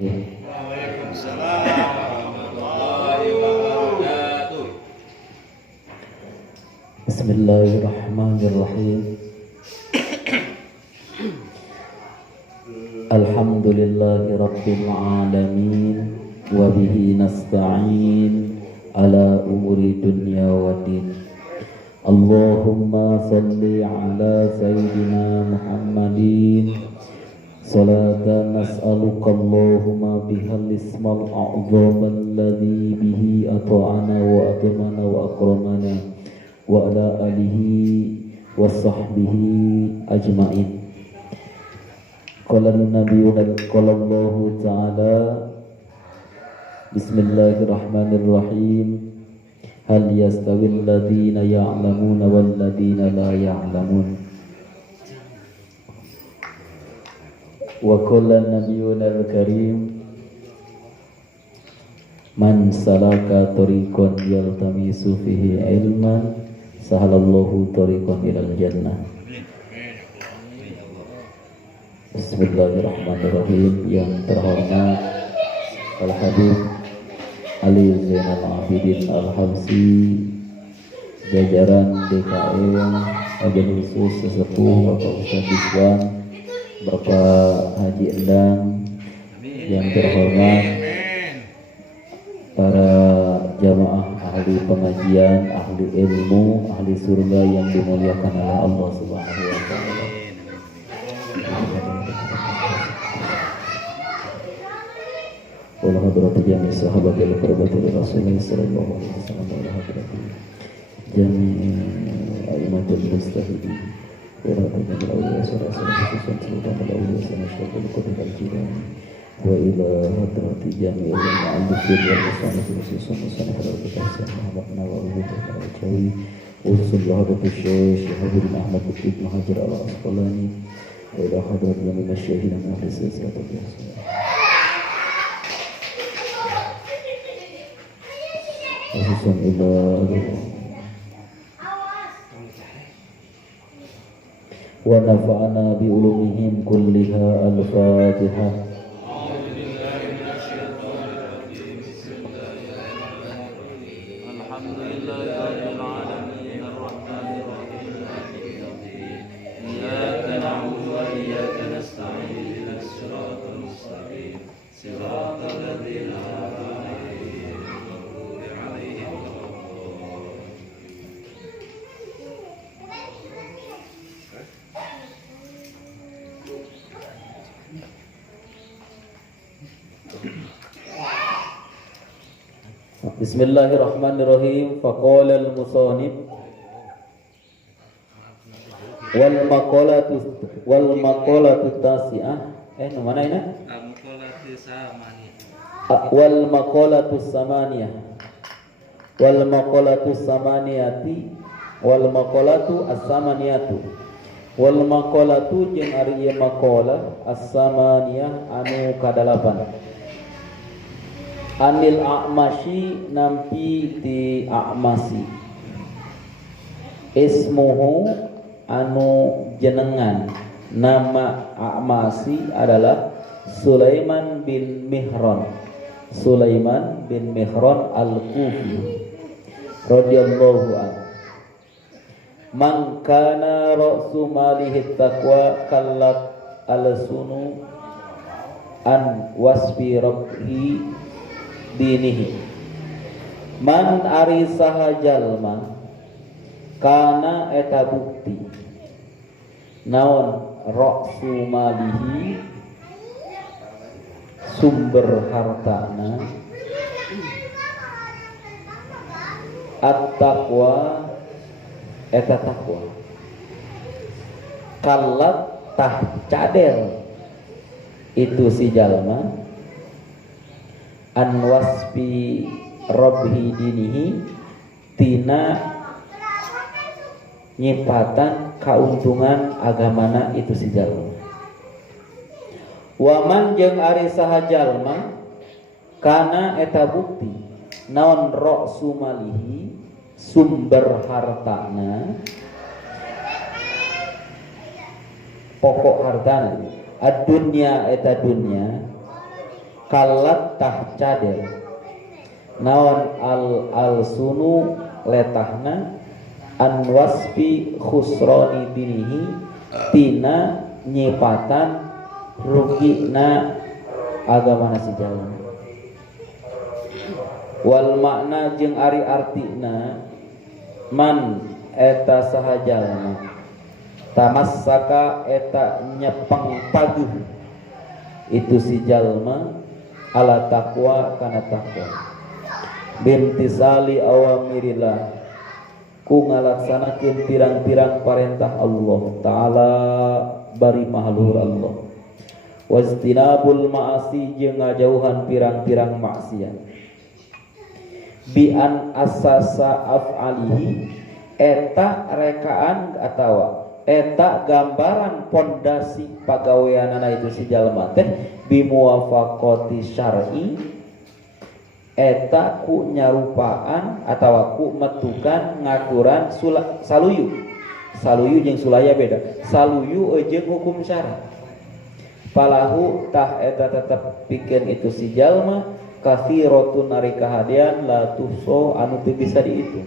Ya. Waalaikumsalam warahmatullahi wabarakatuh. Bismillahirrahmanirrahim. Alhamdulillahi rabbil alamin wa bihi nasta'in ala umuri dunya waddin. Allahumma salli ala sayyidina Muhammadin salatan nas'aluka Allahumma bihal ismal a'zam alladhi bihi ata'ana wa atmana wa akramana wa ala alihi wa sahbihi ajma'in. Qala an-nabiyyu qala Allah ta'ala Bismillahirrahmanirrahim. Hal yastawil ladzina ya'lamuna wal ladzina la ya'lamun. Wa qala an-nabiyyuna al-karim man salaka tariqan yaltamisu fihi ilman sahalallahu tariqan ilal jannah. Bismillahirrahmanirrahim. Yang terhormat Al-Habib Ali Zainal Abidin Al-Habsi, jajaran DKM, wabil khusus sesepuh Bapak Ustadz Rizwan, Bapak Haji Endang, yang terhormat para jamaah ahli pengajian, ahli ilmu, ahli surga yang dimuliakan oleh Allah Subhanahu wa taala. Wala hadrati jami sahabati al-qurabati Rasulullah sallallahu alaihi wasallam wala hadrati jami aimatul mustahidin wa rabbana al-awliya sallallahu alaihi wasallam al-awliya sanashaqul qudud al-jiran wa ila hadrati jami al-ma'alifin wal musanif khususan musanif al-qudus Muhammad Nawawi al-Jawi khususan hadrati Syekh Hadir Ahmad bin Hajar al-Asqalani wa ila hadrati jami masyayikh min ahli silsilah al-Rasul khususan ila wa nafa'ana bi ulumihim kulliha al-Fatihah. Bismillahirrahmanirrahim. Faqala al-musannif wal maqalatu tasi'ah. Mana ini? Wal maqalatu samaniyah. Wal maqalatu samaniyati wal maqalatu as-samaniyatu. Wal maqalatu jeung ari ieu maqalah as-samaniyah anu kadalapan. Anil a'masyi nampi ti a'masi ismuhu anu jenengan nama a'masi adalah Sulaiman bin Mihran al-Kufi radhiyallahu anhu. Man kana ra'su malihi taqwa kallat al-sunu an wasfi rabbi dinihi. Man ari saha jalma kana eta bukti naon ra'su malihi sumber hartana at-taqwa eta takwa kallat tah cadel itu si jalma an wasfi rabhi dinihi tina nyipatan kauntungan agamana itu si jalma. Waman jeung ari saha jalma kana eta bukti naon ra'su malihi sumber hartana pokok hartana ad-dunya eta dunya kalat tah cader naon al sunu letahna an wasfi khusroni dinihi tina nyipatan rugina agamana si jalma wal makna jeung ari artina man eta saha jalma tamassaka eta nyepeng paguh itu si jalma ala taqwa kana taqwa bintisali awamirillah ku ngalaksanakeun pirang-pirang parentah Allah taala bari mahlur Allah wastinabul ma'asi jeung ngajauhan pirang-pirang maksiat bi an asasa af'alihi eta rekaan atawa eta gambaran pondasi pagaweanana itu si jalma teh bi muwafaqati syar'i eta ku nyarupaan atawa ku metukan ngaturan saluyu jeung sulaya beda saluyu jeung hukum syara falahu tah eta tetep pikeun itu si jalma katsiratun ari kahadian la tuhso anu teu bisa diitung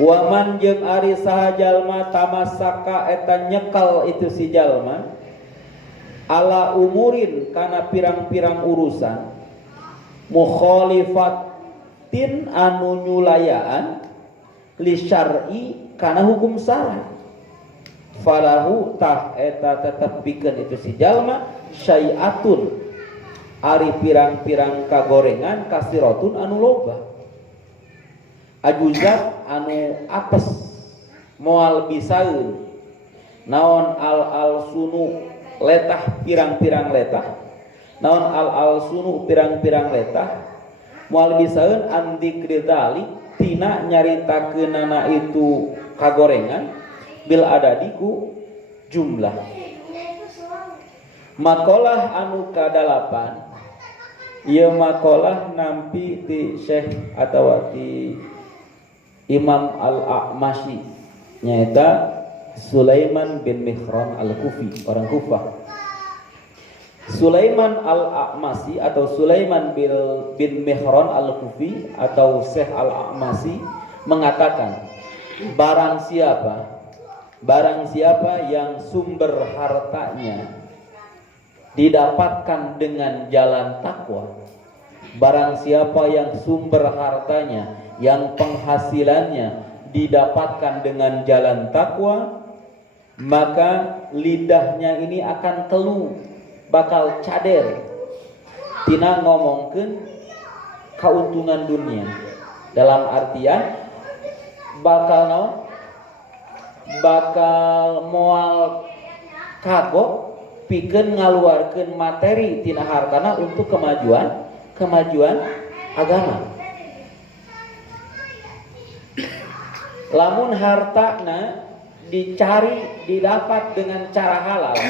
waman jeung ari saha jalma tamasaka eta nyekal itu si jalma ala umurin kana pirang-pirang urusan mukhalifatin anu nyulayaan li syar'i kana hukum syara falahu tah eta tetep pikeun itu si jalma syai'atun ari pirang-pirang kagorengan kasiratun anu loba ajuzat anu apes moal bisaeun naon al sunu letah pirang-pirang letah naon al sunu pirang-pirang letah moal bisaeun andik ridali tina nyaritakeunana itu kagorengan bil adadiku jumlah makalah anu kadalapan ieu makalah nampi ti Syekh atawa ti Imam Al-A'mashi nyaeta Sulaiman bin Mihran Al-Kufi orang Kufah. Sulaiman Al-A'mashi atau Sulaiman bin Mihran Al-Kufi atau Syekh Al-A'mashi mengatakan barang siapa yang sumber hartanya didapatkan dengan jalan takwa, barang siapa yang sumber hartanya yang penghasilannya didapatkan dengan jalan takwa, maka lidahnya ini akan keluh, bakal cader tina ngomongkeun kauntungan dunia, dalam artian bakal moal kagok pikeun ngaluarkeun materi tina hartana untuk kemajuan agama. Lamun hartana dicari didapat dengan cara halal,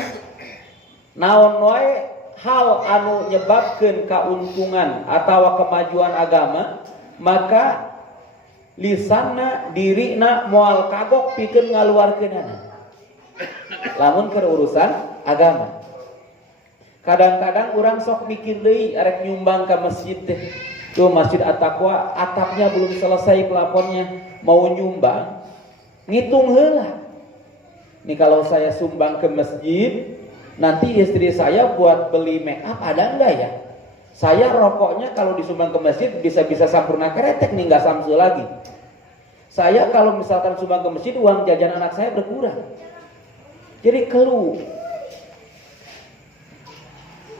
naon wae hal anu nyebabkeun kauntungan atawa kemajuan agama, maka lisanna dirina moal kagok pikeun ngaluarkeunana. Lamun keur urusan agama, kadang-kadang urang sok mikir deui arek nyumbang ka masjid teh. Tuh Masjid At-Taqwa atapnya belum selesai plafonnya, mau nyumbang ngitung heula. Nih kalau saya sumbang ke masjid, nanti istri saya buat beli make up ada enggak ya? Saya rokoknya kalau disumbang ke masjid bisa-bisa sampurna keretek nih, enggak samsul lagi. Saya kalau misalkan sumbang ke masjid, uang jajan anak saya berkurang. Jadi keluh.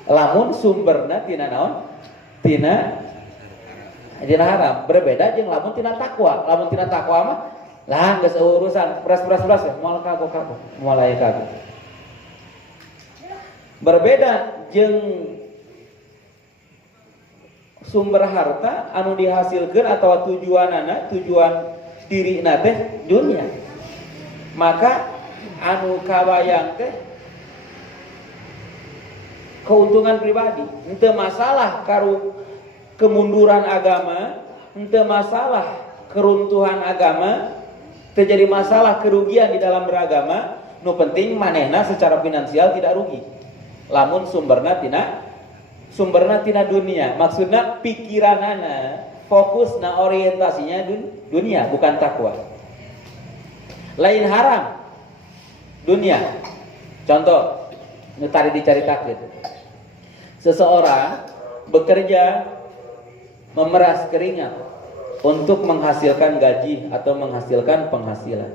Lamun sumberna tina naon? Tina haram. Berbeda jeung lamun tina takwa. Lamun tina takwa mah lah geus urusan beras ya, moal kagok, moal aya kagok. Berbeda jeung sumber harta anu dihasilkeun atawa tujuan dirina teh dunia. Maka anu kabayang teh keuntungan pribadi, henteu masalah karo kemunduran agama, henteu masalah keruntuhan agama, teu jadi masalah kerugian di dalam beragama. Nu penting manehna secara finansial tidak rugi. Lamun sumberna sumberna tina dunia. Maksudnya pikiranana fokus na orientasinya dunia, bukan takwa. Lain haram dunia. Contoh, nu tadi dicaritakeun. Seseorang bekerja memeras keringat untuk menghasilkan gaji atau menghasilkan penghasilan.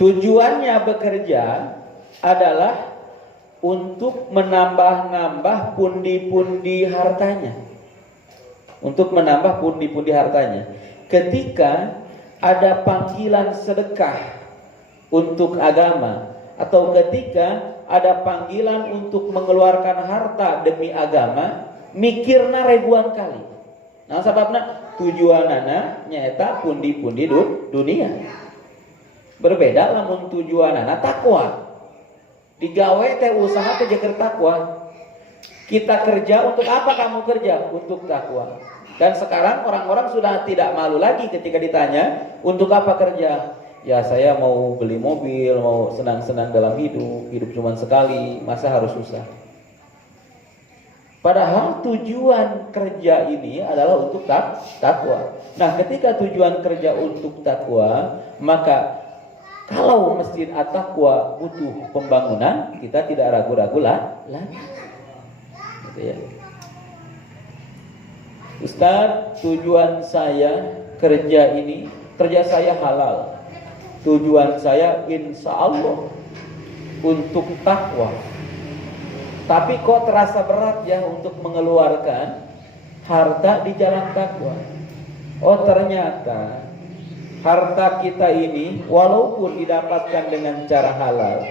Tujuannya bekerja adalah untuk menambah-nambah pundi-pundi hartanya. Untuk menambah pundi-pundi hartanya. Ketika ada panggilan sedekah untuk agama, atau ketika ada panggilan untuk mengeluarkan harta demi agama, mikirna ribuan kali. Nah, sebabna tujuanana nyaeta pundi-pundi dunia. Berbeda lamun tujuanana takwa. Digawe teh usaha teh jeung takwa. Kita kerja untuk apa kamu kerja? Untuk takwa. Dan sekarang orang-orang sudah tidak malu lagi ketika ditanya, untuk apa kerja? Ya saya mau beli mobil, mau senang-senang dalam hidup. Hidup cuma sekali, masa harus susah? Padahal tujuan kerja ini adalah untuk takwa. Nah, ketika tujuan kerja untuk takwa, maka kalau Masjid At-Taqwa butuh pembangunan, kita tidak ragu-ragu lagi. Gitu ya. Ustaz, tujuan saya kerja ini, kerja saya halal. Tujuan saya insya Allah untuk takwa. Tapi kok terasa berat ya untuk mengeluarkan harta di jalan takwa. Oh, ternyata harta kita ini walaupun didapatkan dengan cara halal,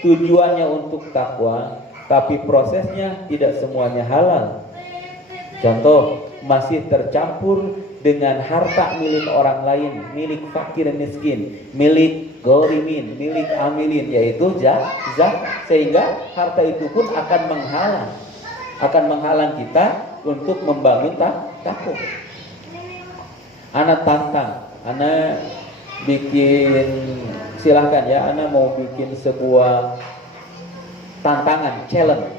tujuannya untuk takwa, tapi prosesnya tidak semuanya halal. Contoh, masih tercampur dengan harta milik orang lain, milik fakir dan miskin, milik gorimin, milik amilin, yaitu zakat, sehingga harta itu pun akan menghalang kita untuk membangun takwa. Anak tantang, anak bikin, silahkan ya, anak mau bikin sebuah tantangan, challenge.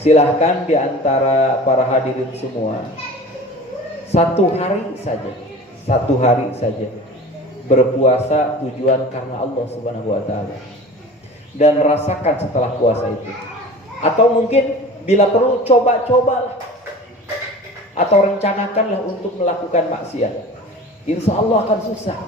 Silahkan di antara para hadirin semua, satu hari saja berpuasa tujuan karena Allah Subhanahu wa taala, dan rasakan setelah puasa itu. Atau mungkin bila perlu coba-cobalah atau rencanakanlah untuk melakukan maksiat. Insya Allah akan susah.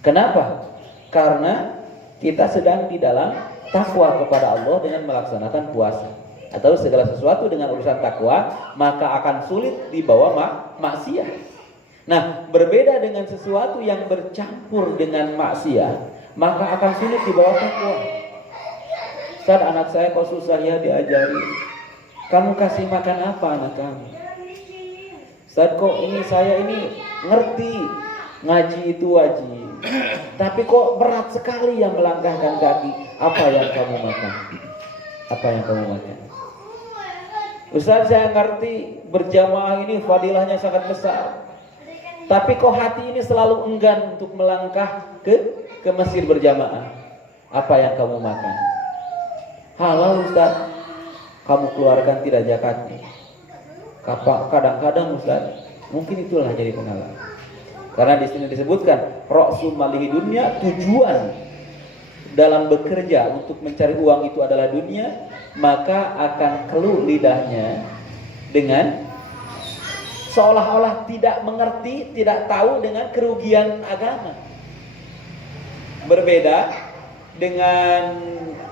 Kenapa? Karena kita sedang di dalam takwa kepada Allah dengan melaksanakan puasa atau segala sesuatu dengan urusan takwa, maka akan sulit dibawa maksiat. Nah, berbeda dengan sesuatu yang bercampur dengan maksiat, maka akan sulit dibawa takwa. Ustaz, anak saya kok susah ya diajari. Kamu kasih makan apa anak kamu? Ustaz, kok saya ini ngerti ngaji itu wajib, tapi kok berat sekali yang melangkahkan kaki. Apa yang kamu makan? Apa yang kamu makan? Ustaz, saya ngerti berjamaah ini fadilahnya sangat besar, tapi kok hati ini selalu enggan untuk melangkah ke masjid berjamaah. Apa yang kamu makan? Halal Ustaz, kamu keluarkan tidak zakatnya. Kadang-kadang Ustaz, mungkin itulah jadi penghalang. Karena di sini disebutkan ra'sul malihi dunya, tujuan dalam bekerja untuk mencari uang itu adalah dunia, maka akan keluh lidahnya dengan seolah-olah tidak mengerti, tidak tahu dengan kerugian agama. Berbeda dengan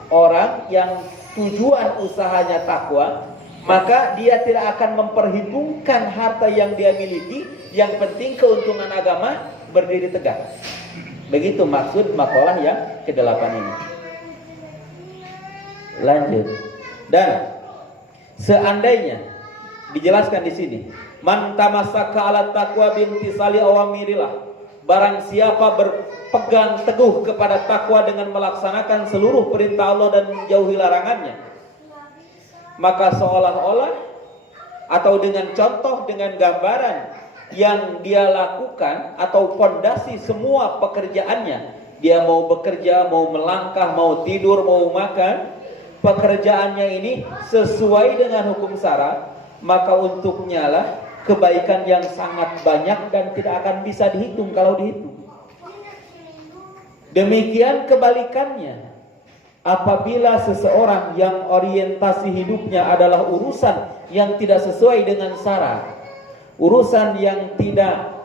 orang yang tujuan usahanya takwa, maka dia tidak akan memperhitungkan harta yang dia miliki, yang penting keuntungan agama berdiri tegak. Begitu maksud makalah yang ke-8 ini. Lanjut. Dan seandainya dijelaskan di sini, man tamassaka ala taqwa bintisali awamirillah, barang siapa berpegang teguh kepada takwa dengan melaksanakan seluruh perintah Allah dan menjauhi larangannya, maka seolah-olah atau dengan contoh, dengan gambaran yang dia lakukan atau fondasi semua pekerjaannya, dia mau bekerja, mau melangkah, mau tidur, mau makan, pekerjaannya ini sesuai dengan hukum syara, maka untuknya lah kebaikan yang sangat banyak dan tidak akan bisa dihitung kalau dihitung. Demikian kebalikannya, apabila seseorang yang orientasi hidupnya adalah urusan yang tidak sesuai dengan syara, urusan yang tidak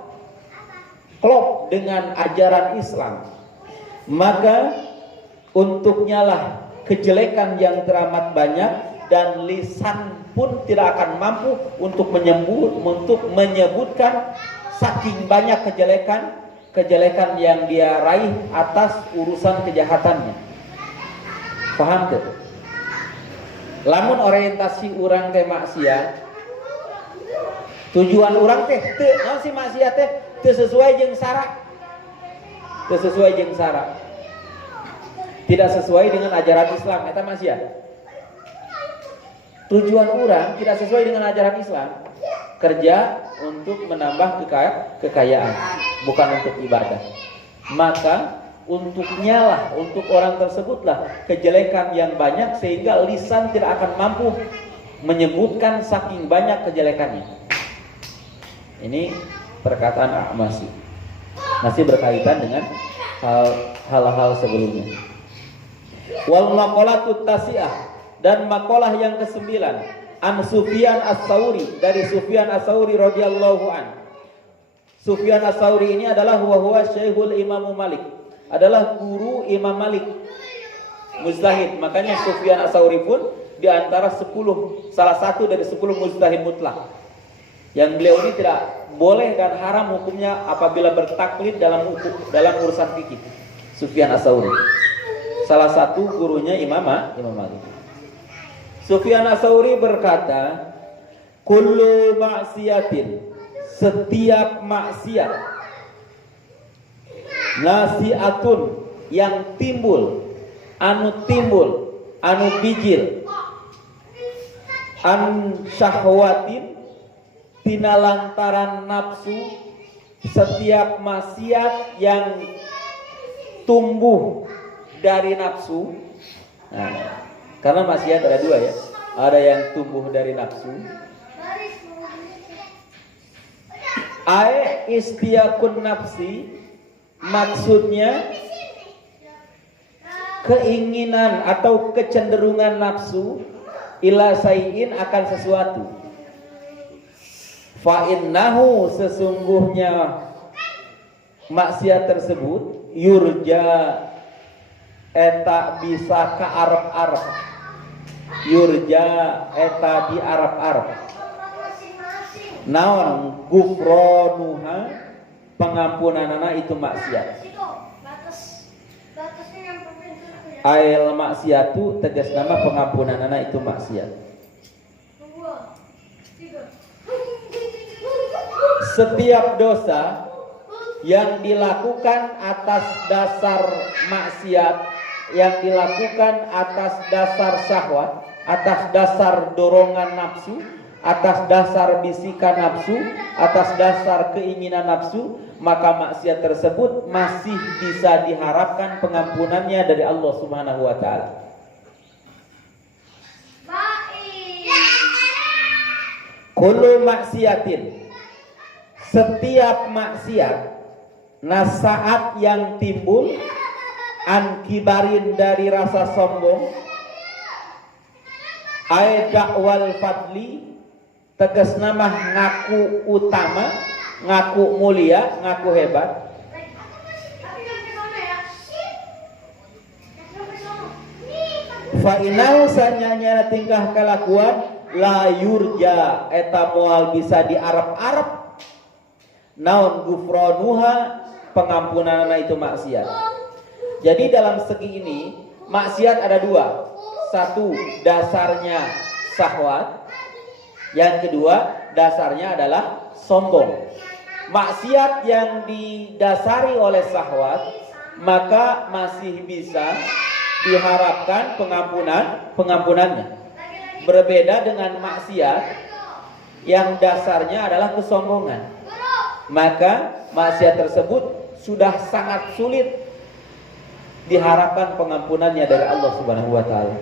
klop dengan ajaran Islam, maka untuknya lah kejelekan yang teramat banyak, dan lisan pun tidak akan mampu untuk menyebutkan saking banyak kejelekan yang dia raih atas urusan kejahatannya. Paham ke? Lamun orientasi orang teh maksiat, tujuan orang teh teu si maksiat teh teu sesuai jeung syara. Teu sesuai jeung syara. Tidak sesuai dengan ajaran Islam, eta maksiat. Tujuan orang tidak sesuai dengan ajaran Islam, kerja untuk menambah kekayaan, bukan untuk ibadah. Maka untuknya lah, untuk orang tersebutlah kejelekan yang banyak, sehingga lisan tidak akan mampu menyebutkan saking banyak kejelekannya. Ini perkataan Masih berkaitan dengan hal-hal sebelumnya. Wal maqalatut tasi'ah, dan maqalah yang ke-9, an Sufyan Ats-Tsauri, dari Sufyan Ats-Tsauri radhiyallahu an. Sufyan Ats-Tsauri ini adalah huwa Syekhul Imam Malik, adalah guru Imam Malik, mujtahid. Makanya Sufyan Ats-Tsauri pun di antara salah satu dari 10 mujtahid mutlak, yang beliau ini tidak boleh dan haram hukumnya apabila bertaklid dalam urusan fikih. Sufyan Ats-Tsauri salah satu gurunya Imam Malik. Sufyan Ats-Tsauri berkata, kullu ma'siyatin, setiap maksiat, nasi'atun, yang timbul, anu bijil, an syahwatin, tina lantaran nafsu, setiap maksiat yang tumbuh dari nafsu. Nah, karena maksiat ada dua ya, ada yang tumbuh dari nafsu. Ai istiyakun nafsi, maksudnya keinginan atau kecenderungan nafsu ila sayin, akan sesuatu. Fa innahu, sesungguhnya maksiat tersebut, yurja, eta bisa ke Arab-Arab. Yurja eta di Arab-Arab. Naon gufronuha, pengampunanana itu maksiat. Ail maksiatu, tegas nama pengampunanana itu maksiat. Setiap dosa yang dilakukan atas dasar maksiat, yang dilakukan atas dasar syahwat, atas dasar dorongan nafsu, atas dasar bisikan nafsu, atas dasar keinginan nafsu, maka maksiat tersebut masih bisa diharapkan pengampunannya dari Allah Subhanahu wa taala. Kullu maksiatin, setiap maksiat, nasaat yang timbul, an kibarin, dari rasa sombong, ay dakwal fadli, tegas nama ngaku utama, ngaku mulia, ngaku hebat. Fa inau sanyanya tingkah kelakuan, la yurja, eta moal bisa di Arab-Arab, naon gufronuha, pengampunanna itu maksiat. Jadi dalam segi ini maksiat ada dua. Satu, dasarnya syahwat. Yang kedua, dasarnya adalah sombong. Maksiat yang didasari oleh syahwat, maka masih bisa diharapkan pengampunannya. Berbeda dengan maksiat yang dasarnya adalah kesombongan, maka maksiat tersebut sudah sangat sulit diharapkan pengampunannya dari Allah Subhanahu wa taala.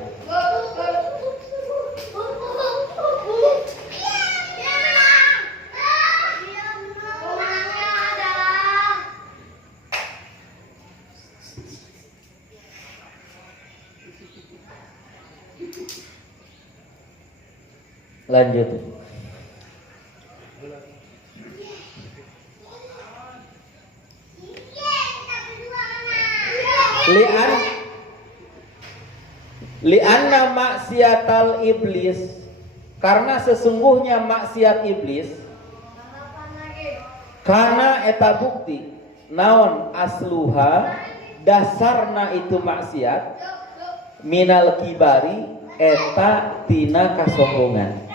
Lanjut. Li'anna maksiatal iblis, karena sesungguhnya maksiat iblis, karena eta bukti naon asluha, dasarna itu maksiat, minal kibari eta tina kasombongan.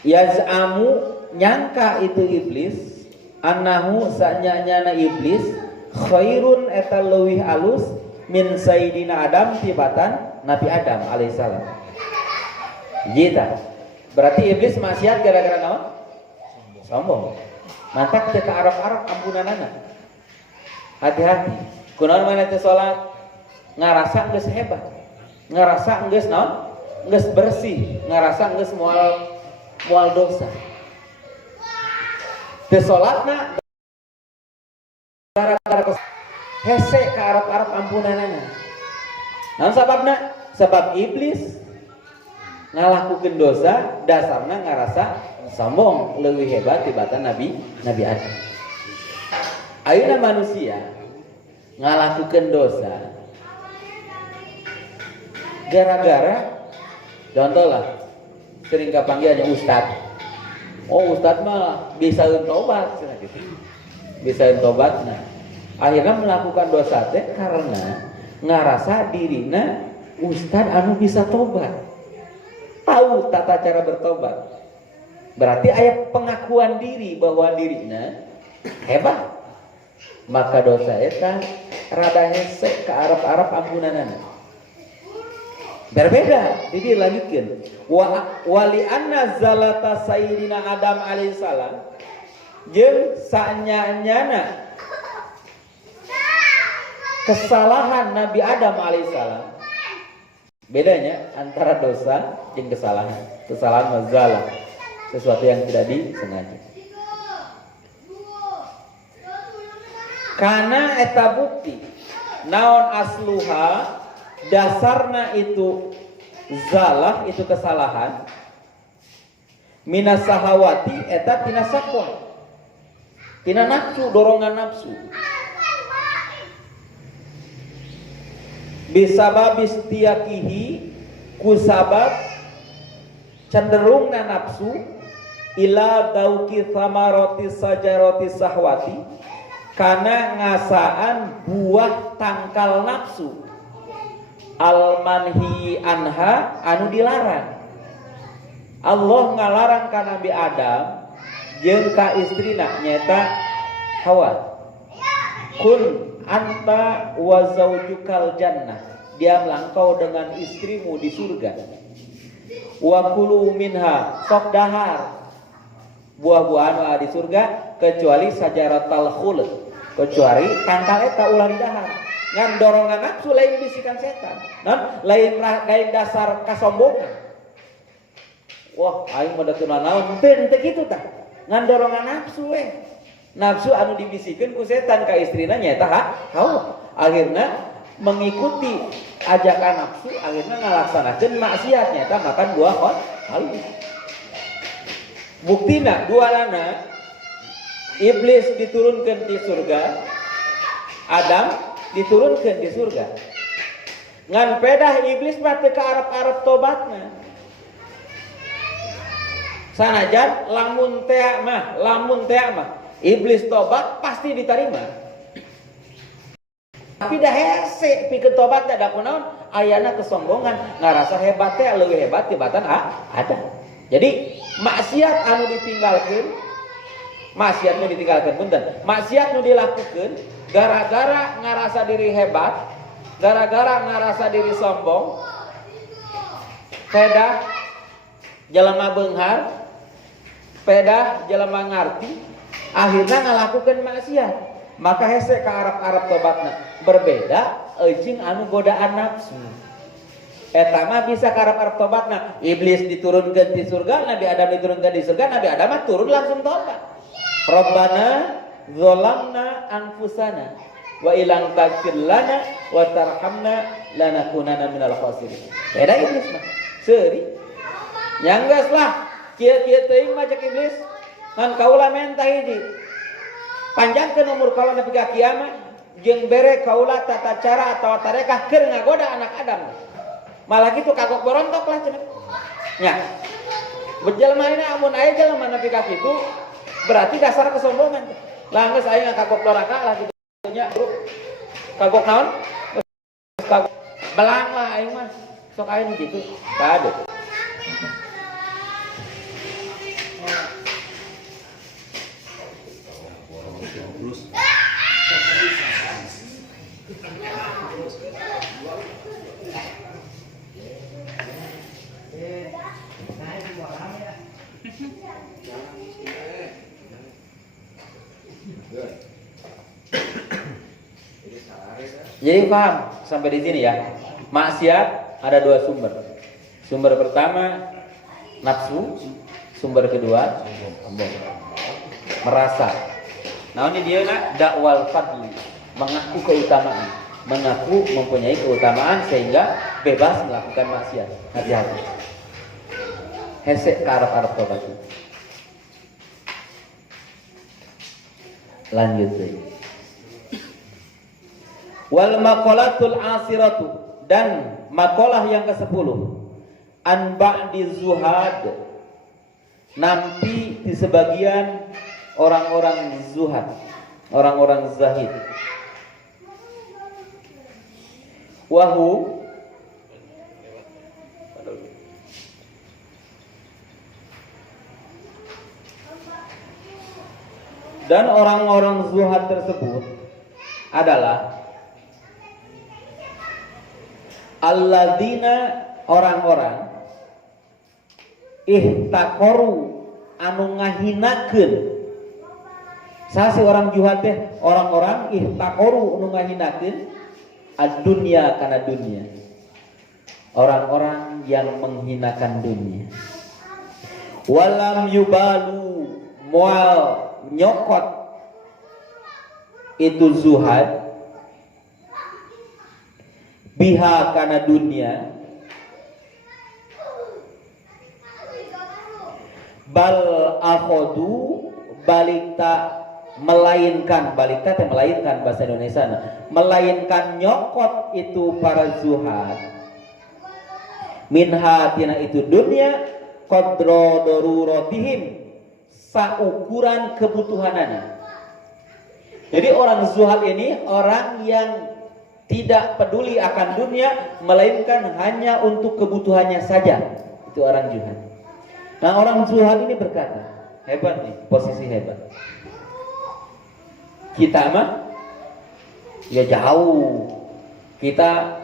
Yaz'amu nyangka itu iblis, annahu sanyanyana iblis khairun eta leuwih alus min sayyidina Adam tibatan Nabi Adam alaihissalam. Jita berarti iblis maksiat gara-gara naon? Sombong. Mantap teu ka Arab-Arab ampunanana. Hati-hati. Kunaon mana teu salat ngarasa geus hebat. Ngarasa geus naon? Geus bersih, ngarasa geus moal dosa. Teu salatna gara-gara hese ka Arab-Arab ampunanana. Naon sababna? Sebab iblis ngalakukeun dosa dasarna ngarasa sombong leuwih hebat tibatan Nabi Adam. Ayeuna manusia ngalakukeun dosa gara-gara contohlah sering kapanggilnya ustad. Oh ustad mah bisaeun tobat cenah gitu. Bisaeun tobatna. Akhirnya melakukan dosa teh karena ngarasa dirina ustad anu bisa tobat. Tahu tata cara bertobat. Berarti aya pengakuan diri bahwa dirinya hebat. Maka dosa eta rada hese ka Arab-Arab ampunanana. Berbeda, jadi lanjutkeun. Wali anna zalata sayyidina Adam alaihissalam jeung sanyanyana kesalahan Nabi Adam alaihissalam. Bedanya antara dosa dan kesalahan. Kesalahan mazalah, sesuatu yang tidak disengaja. Karena eta bukti naon asluha, dasarna itu zalah, itu kesalahan, minas sahawati eta tina sakwa, tina nafsu, dorongan nafsu. Bisabab istiyakihi, kusabab cenderungna nafsu ila dauki thamarati sajarati sahwati, kana ngasaan buah tangkal nafsu al manhi anha anu dilarang. Allah ngalarang ka Nabi Adam jeung ka istrina nyata Hawa, kun anta wa zaujukal jannah, diamlah engkau dengan istrimu di surga. Wa kulu minha, sok dahar buah-buahan di surga kecuali sajaratal khuld, kecuali tangkal eta ulah dahar. Ngan dorongan nafsu lain bisikan setan, lain dasar kasombongan. Wah, aing mah da teu naon, teu kitu tah. Ngan dorongan nafsu we. Nafsu anu dibisikeun ku setan ka istrina nyaeta Hawa. Akhirna mengikuti ajakan nafsu, akhirna ngalaksanakeun maksiat nyaeta makan buah halus. Buktina duanana iblis diturunkeun di surga, Adam diturunkeun di surga. Ngan pedah iblis mah teu ka Arab-Arab tobatna. Sanajan lamun teh mah iblis tobat pasti diterima. Tapi dah hese pikeun tobat teh da kunaon? Ayana kesombongan, ngarasa hebat teh leuwih hebat tibatan ada. Jadi maksiat anu ditinggalkeun, maksiat nu dilakukeun gara-gara ngarasa diri hebat, gara-gara ngarasa diri sombong, pedah jelema beunghar, pedah jelema ngarti, akhirnya ngalakukeun maksiat. Maka hese ka Arab-Arab tobatna. Berbeda eucing anu godaan nafsu. Eta mah bisa ka Arab-Arab tobatna. Iblis diturunkeun di surga, Nabi Adam diturunkeun di surga, Nabi Adam mah turun langsung tobat. Rabbana Zalamna anfusana wa ilang taghfir lana wa tarhamna lanakunanna minal khasirin. Beda iblis mah. Seuri. Nyanggas lah. Kieu-kieu teuing mah cek iblis. Ngan kaula menta hiji. Panjangkeun umur kaula nepi ka kiamat jeung bere kaula tata cara atawa tarekah keur ngagoda anak Adam. Malah kitu kagok borontok lah cenah. Nya. Bejelmaina amun aya jelema nepi ka kitu berarti dasar kesombongan. Lah geus aya kagok doraka lah kitu nya, Bro. Kagok naon? Kagok belang lah aing mah. Sok aya kitu. Tah ada. Jadi paham sampai di sini ya. Maksiat ada dua sumber. Sumber pertama nafsu, sumber kedua merasa. Nah ini dia nak dakwal fadli, mengaku keutamaan, mengaku mempunyai keutamaan sehingga bebas melakukan maksiat. Hati-hati. Hesek karep-arep tobat. Lanjut deh. Wal maqalatul asiratu, dan makalah yang ke-10 an ba'di zuhad, nampi di sebagian orang-orang zuhad, orang-orang zahid. Wahu dan orang-orang zuhad tersebut adalah alladzina, orang-orang ihtaqaru, anu ngahinakeun. Sasi orang zuhad teh orang-orang ihtaqaru anu ngahinakeun ad-dunya kana dunia. Orang-orang yang menghinakan dunia. Walam yubalu, moal nyokot itu zuhad biha kana dunia, bal akhodu, balikta melainkan, balikta teh melainkan bahasa Indonesia na, melainkan nyokot itu para zuhad minha tina itu dunia qadra daruratihim, saukuran kebutuhanannya. Jadi orang zuhad ini orang yang tidak peduli akan dunia, melainkan hanya untuk kebutuhannya saja. Itu orang zuhad. Nah orang zuhad ini berkata, hebat nih, posisi hebat. Kita mah ya jauh. Kita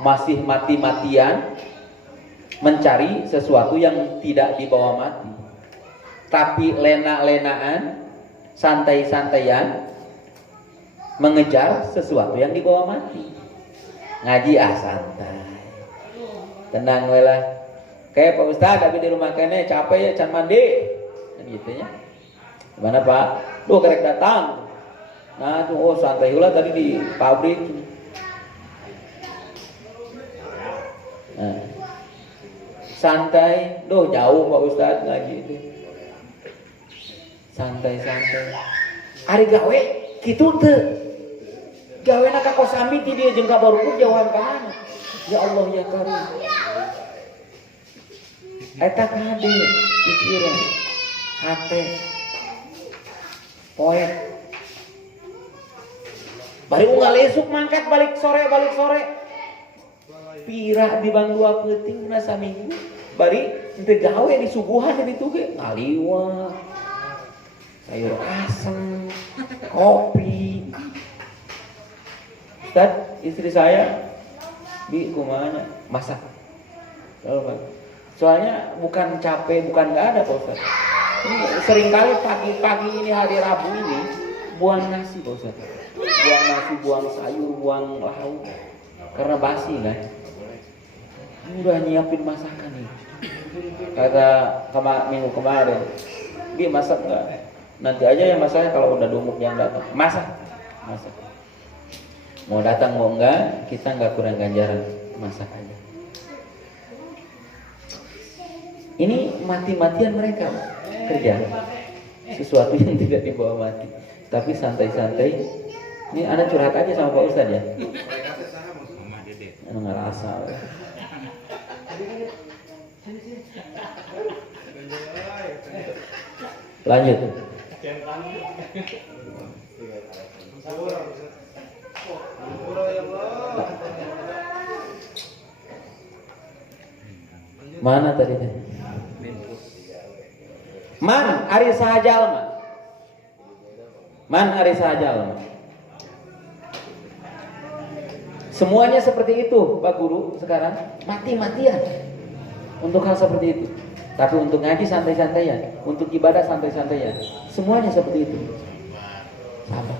masih mati-matian mencari sesuatu yang tidak dibawa mati. Tapi lena-lenaan, santai-santaian mengejar sesuatu yang dibawa mati. Ngaji santai, tenang lah. Kayak Pak Ustaz tapi di rumah kene capek ya, can mandi kan gitu ya. Gimana Pak? Duh kerek datang. Nah tuh oh santai ulah tadi di pabrik. Nah, santai, duh jauh Pak Ustaz ngaji itu. Santai-santai. Ari gawe kitu teu. Gawena ka kosambi ti dieu jeung ka baruku jauhan ka mana? Ya Allah ya Karim. Eta kade pikiran hate poet. Bari unggal esuk mangkat balik sore. Pirah di bang 2 peuting na saminggu. Bari teu gawe di suguhan di ditu ge ngaliwat. Sayur asem, kopi. Ustaz, istri saya di kumanya masak. Soalnya bukan capek, bukan nggak ada Pak Ustaz. Ini seringkali pagi-pagi ini hari Rabu ini buang nasi Pak Ustaz. Buang nasi, buang sayur, buang lauk. Karena basi kan. Ini udah nyiapin masakan nih. Kata minggu kemarin, dia masak nggak? Nanti aja yang masalahnya kalau udah dumuk yang datang. Masak. Mau datang mau enggak, kita enggak kurang ganjaran. Masak aja. Ini mati-matian mereka kerja. Sesuatu yang tidak dibawa mati. Tapi santai-santai. Ini anak curhat aja sama Pak Ustadz ya. Anak ngerasa. Lanjut. Mana tadi? Man ari sahajalma. Man ari sahajalma. Semuanya seperti itu, Pak Guru. Sekarang mati-matian untuk hal seperti itu. Tapi untuk ngaji santai-santaian, untuk ibadah santai-santaian. Semuanya seperti itu. Sabar.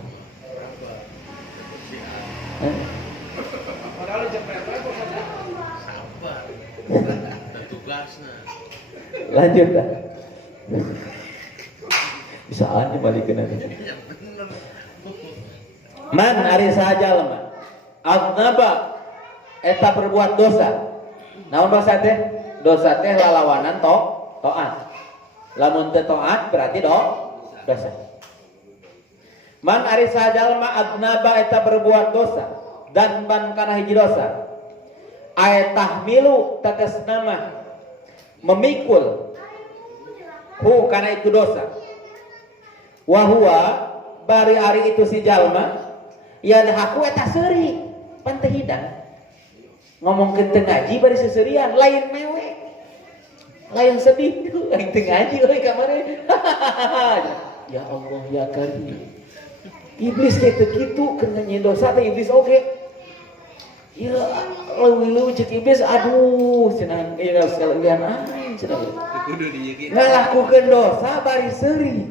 Lanjut lah. Bisa aja balikin nanti. Man ari sahajalma. Aznaba eta berbuat dosa. Naon dosa teh? Dosa teh lalawanan taat. Lamun teu taat berarti dosa. Man ari sajalma aznaba eta berbuat dosa dan ban kana hiji dosa. Aya tahmilu tegasna mah memikul hu kana itu dosa. Wa huwa bari ari itu si jalma yadhaku eta seuri pan teu hidang. Ngomongkeun teu ngaji bari seserian lain mewek. Lain sedih lain teu ngaji euy kamari. Ya Allah ya Karim. Iblis kitu kitu kena nyi dosa teh iblis oge. Ya leuwih-leuwih cek iblis aduh cenah ieu sekalian aing cenah. Ngalakukeun dosa bari seuri.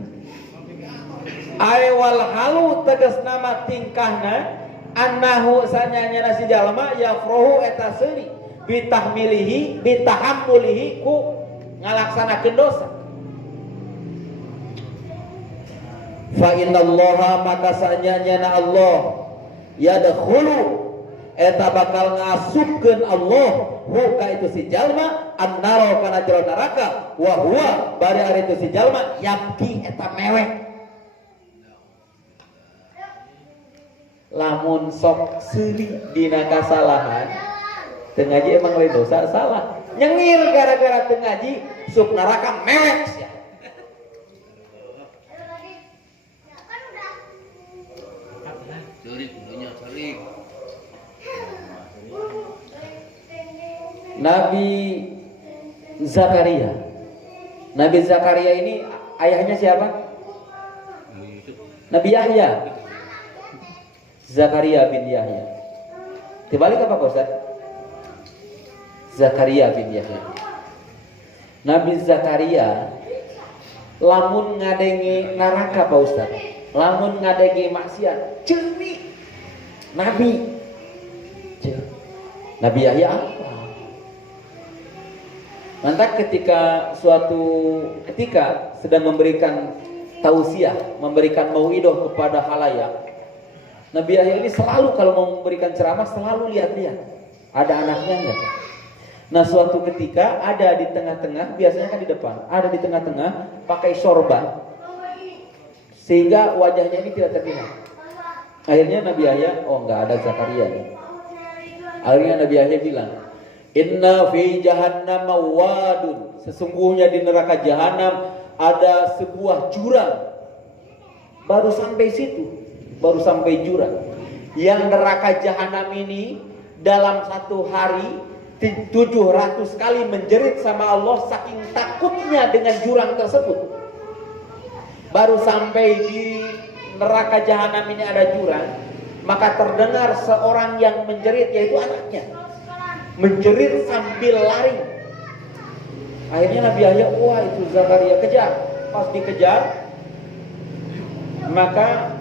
Aewal halu tegas nama tingkahna annahu sanyanya si jalma yafrohu eta seuri bitahmilihi bitahammulihi ku ngalaksanakeun dosa. Fa innallaha maka sanyanya Allah yadkhulu eta bakal ngasupkeun Allah hu ka itu si jalma annaro kana jero neraka wa huwa bari ari itu si jalma yabki eta mewek. Lamun sok seuri dina kasalahan teu ngaji emang lain dosa salah nyengir gara-gara teu ngaji sup neraka mewek sia. Nabi Zakaria ini ayahnya siapa? Nabi Yahya. Zakaria bin Yahya. Dibalik apa Pak Ustaz? Zakaria bin Yahya. Nabi Zakaria lamun ngadengi neraka Pak Ustaz. Lamun ngadengi maksiat, ceuni Nabi. Nabi Yahya apa? Mantap ketika sedang memberikan tausiah, memberikan mau'idoh kepada halayak. Nabi Yahya ini selalu kalau mau memberikan ceramah selalu lihat-lihat ada anaknya enggak. Nah suatu ketika ada di tengah-tengah, biasanya kan di depan, ada di tengah-tengah pakai sorban sehingga wajahnya ini tidak terlihat. Akhirnya Nabi Yahya, oh enggak ada Zakaria nih. Akhirnya Nabi Yahya bilang, inna fi jahannam wadun, sesungguhnya di neraka jahanam ada sebuah jurang. Baru sampai situ, baru sampai jurang. Yang neraka jahanam ini dalam satu hari 700 kali menjerit sama Allah saking takutnya dengan jurang tersebut. Baru sampai di neraka jahanam ini ada jurang, maka terdengar seorang yang menjerit, yaitu anaknya menjerit sambil lari. Akhirnya Nabi Yahya, wah itu Zakaria, kejar. Pas dikejar, maka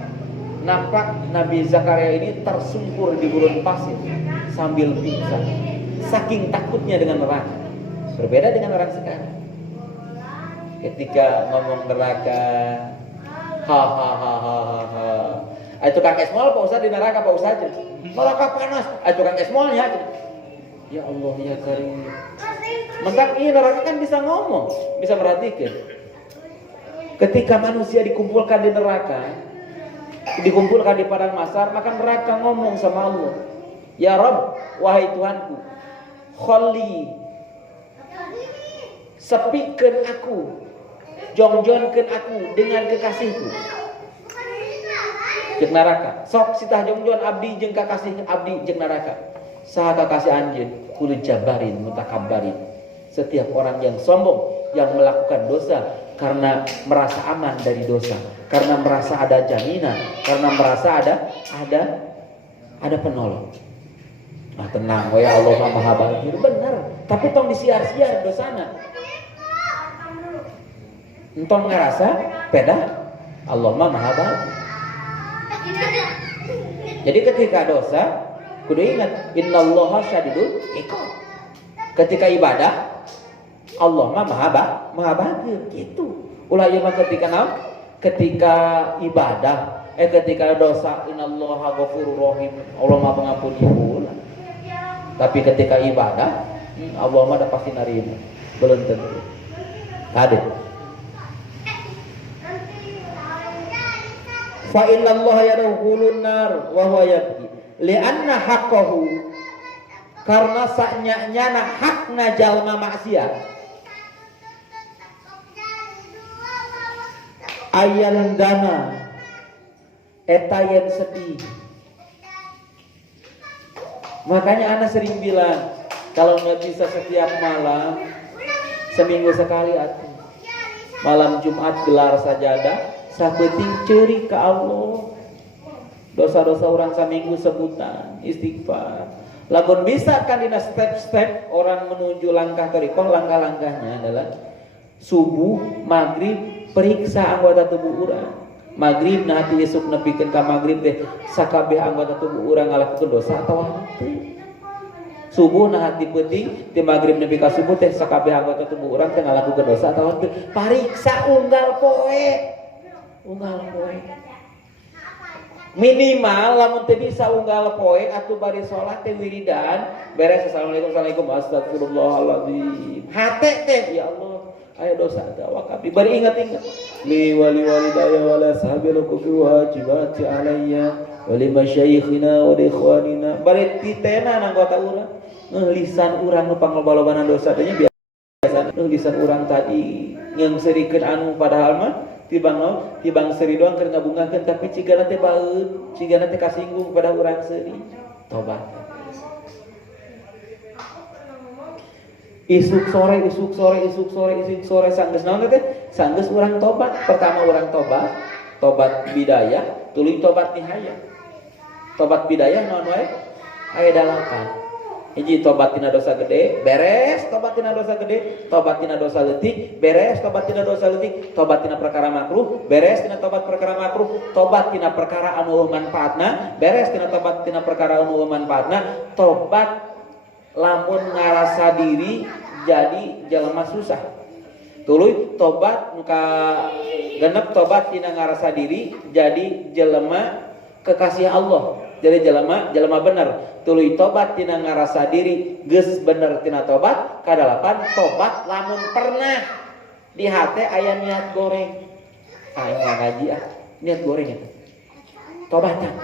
nampak Nabi Zakaria ini tersungkur di gurun pasir sambil pingsan, saking takutnya dengan neraka. Berbeda dengan orang sekarang. Ketika ngomong neraka, Hahaha. Tukang esmol Pak Ustaz di neraka Pak Ustaz. Neraka panas. Tukang esmolnya. Ya Allah ya Karim. Mentak ini neraka kan bisa ngomong, bisa perhatikan. Ketika manusia dikumpulkan di neraka, dikumpulkan di padang mahsyar, maka neraka ngomong sama Allah. Ya Rabb, wahai Tuhanku, khalli, sepikeun aku, jongjonkeun aku dengan kekasihku. Jeung neraka. Sok sitah jongjon abdi jeung kakasih abdi jeung neraka. Saha kakasih anjeun kulul jabarin mutakabbarin. Setiap orang yang sombong, yang melakukan dosa karena merasa aman dari dosa, karena merasa ada jaminan, karena merasa ada penolong. Ah tenang, ya Allah Maha Baghfir, benar. Tapi tong disiar-siar dosana. Entong ngerasa beda, Allah Maha Baghfir. Jadi ketika dosa, kudu ingat, innallaha syadidul iqab. Ketika ibadah, Allah Maha Baghfir. Gitu. Ulah ieu mah ketika naon? Ketika ibadah, ketika dosa, innallaha ghafurur rahim. Allah Maha Pengampun ulah. Tapi ketika ibadah, Allah mah da pasti narima. Belum tentu. Tadi. Fa innallaha yadkhulun nar wa huwa yabki. Li'anna haqqahu, karena saknya hakna jalma maksiat. Ayan dana eta yen sedih. Makanya anak sering bilang, kalau nggak bisa setiap malam, seminggu sekali atuh. Malam Jumat gelar sajadah, sabeting ceuri ka Allah. Dosa-dosa orang seminggu sebutan istighfar. Lamun bisa kan dina step-step orang menuju langkah thariqah, langkah-langkahnya adalah subuh, maghrib, periksa anggota tubuh urang. Maghrib nah hati esuk nepikeun ka maghrib teh sakabeh anggota tubuh urang ngalakukeun dosa atawa henteu. Subuh nah hati peuting ti maghrib nepi ka subuh teh sakabeh anggota tubuh urang teh ngalakukeun dosa atawa henteu. Pariksa unggal poe. Unggal poe. Minimal lamun teu bisa unggal poe atuh bari salat teh wiridan beres assalamualaikum astagfirullahaladzim. Hate teh ya Allah aya dosa teh wakabi bari ingat-ingat li walidayya wala sahabil kufi wajibati alayya wa li masyayikhina wa li ikhwanina bari titena anggota urang lisan urang nu pangloba-lobana dosa teh biasa lisan urang tadi ngeungsirikeun anu padahal mah tibang seri doang keur ngabunggakeun tapi cigana teh baeud, cigana teh kasinggung pada urang seri. Tobat. Isuk sore sanggeus naon teh? Sanggeus urang tobat. Pertama urang tobat bidayah, tuluy tobat nihaya. Tobat bidayah naon wae? Aya 8. Hiji tobat tina dosa gede, beres tobat tina dosa gede, tobat tina dosa leutik, beres tobat tina dosa leutik, tobat tina perkara makruh, beres tina tobat perkara makruh, tobat tina perkara anu manfaatna, beres tina tobat tina perkara anu manfaatna, tobat lamun ngarasa diri jadi jelema susah. Tuluy tobat muka genep tobat tina ngarasa diri jadi jelema kekasih Allah. Jadi jelema bener. Tuluy tobat tina ngarasa diri geus bener tina tobat. Kadalapan tobat lamun pernah di hate aya niat goreng. Aing ngaji niat goreng eta. Tobatan.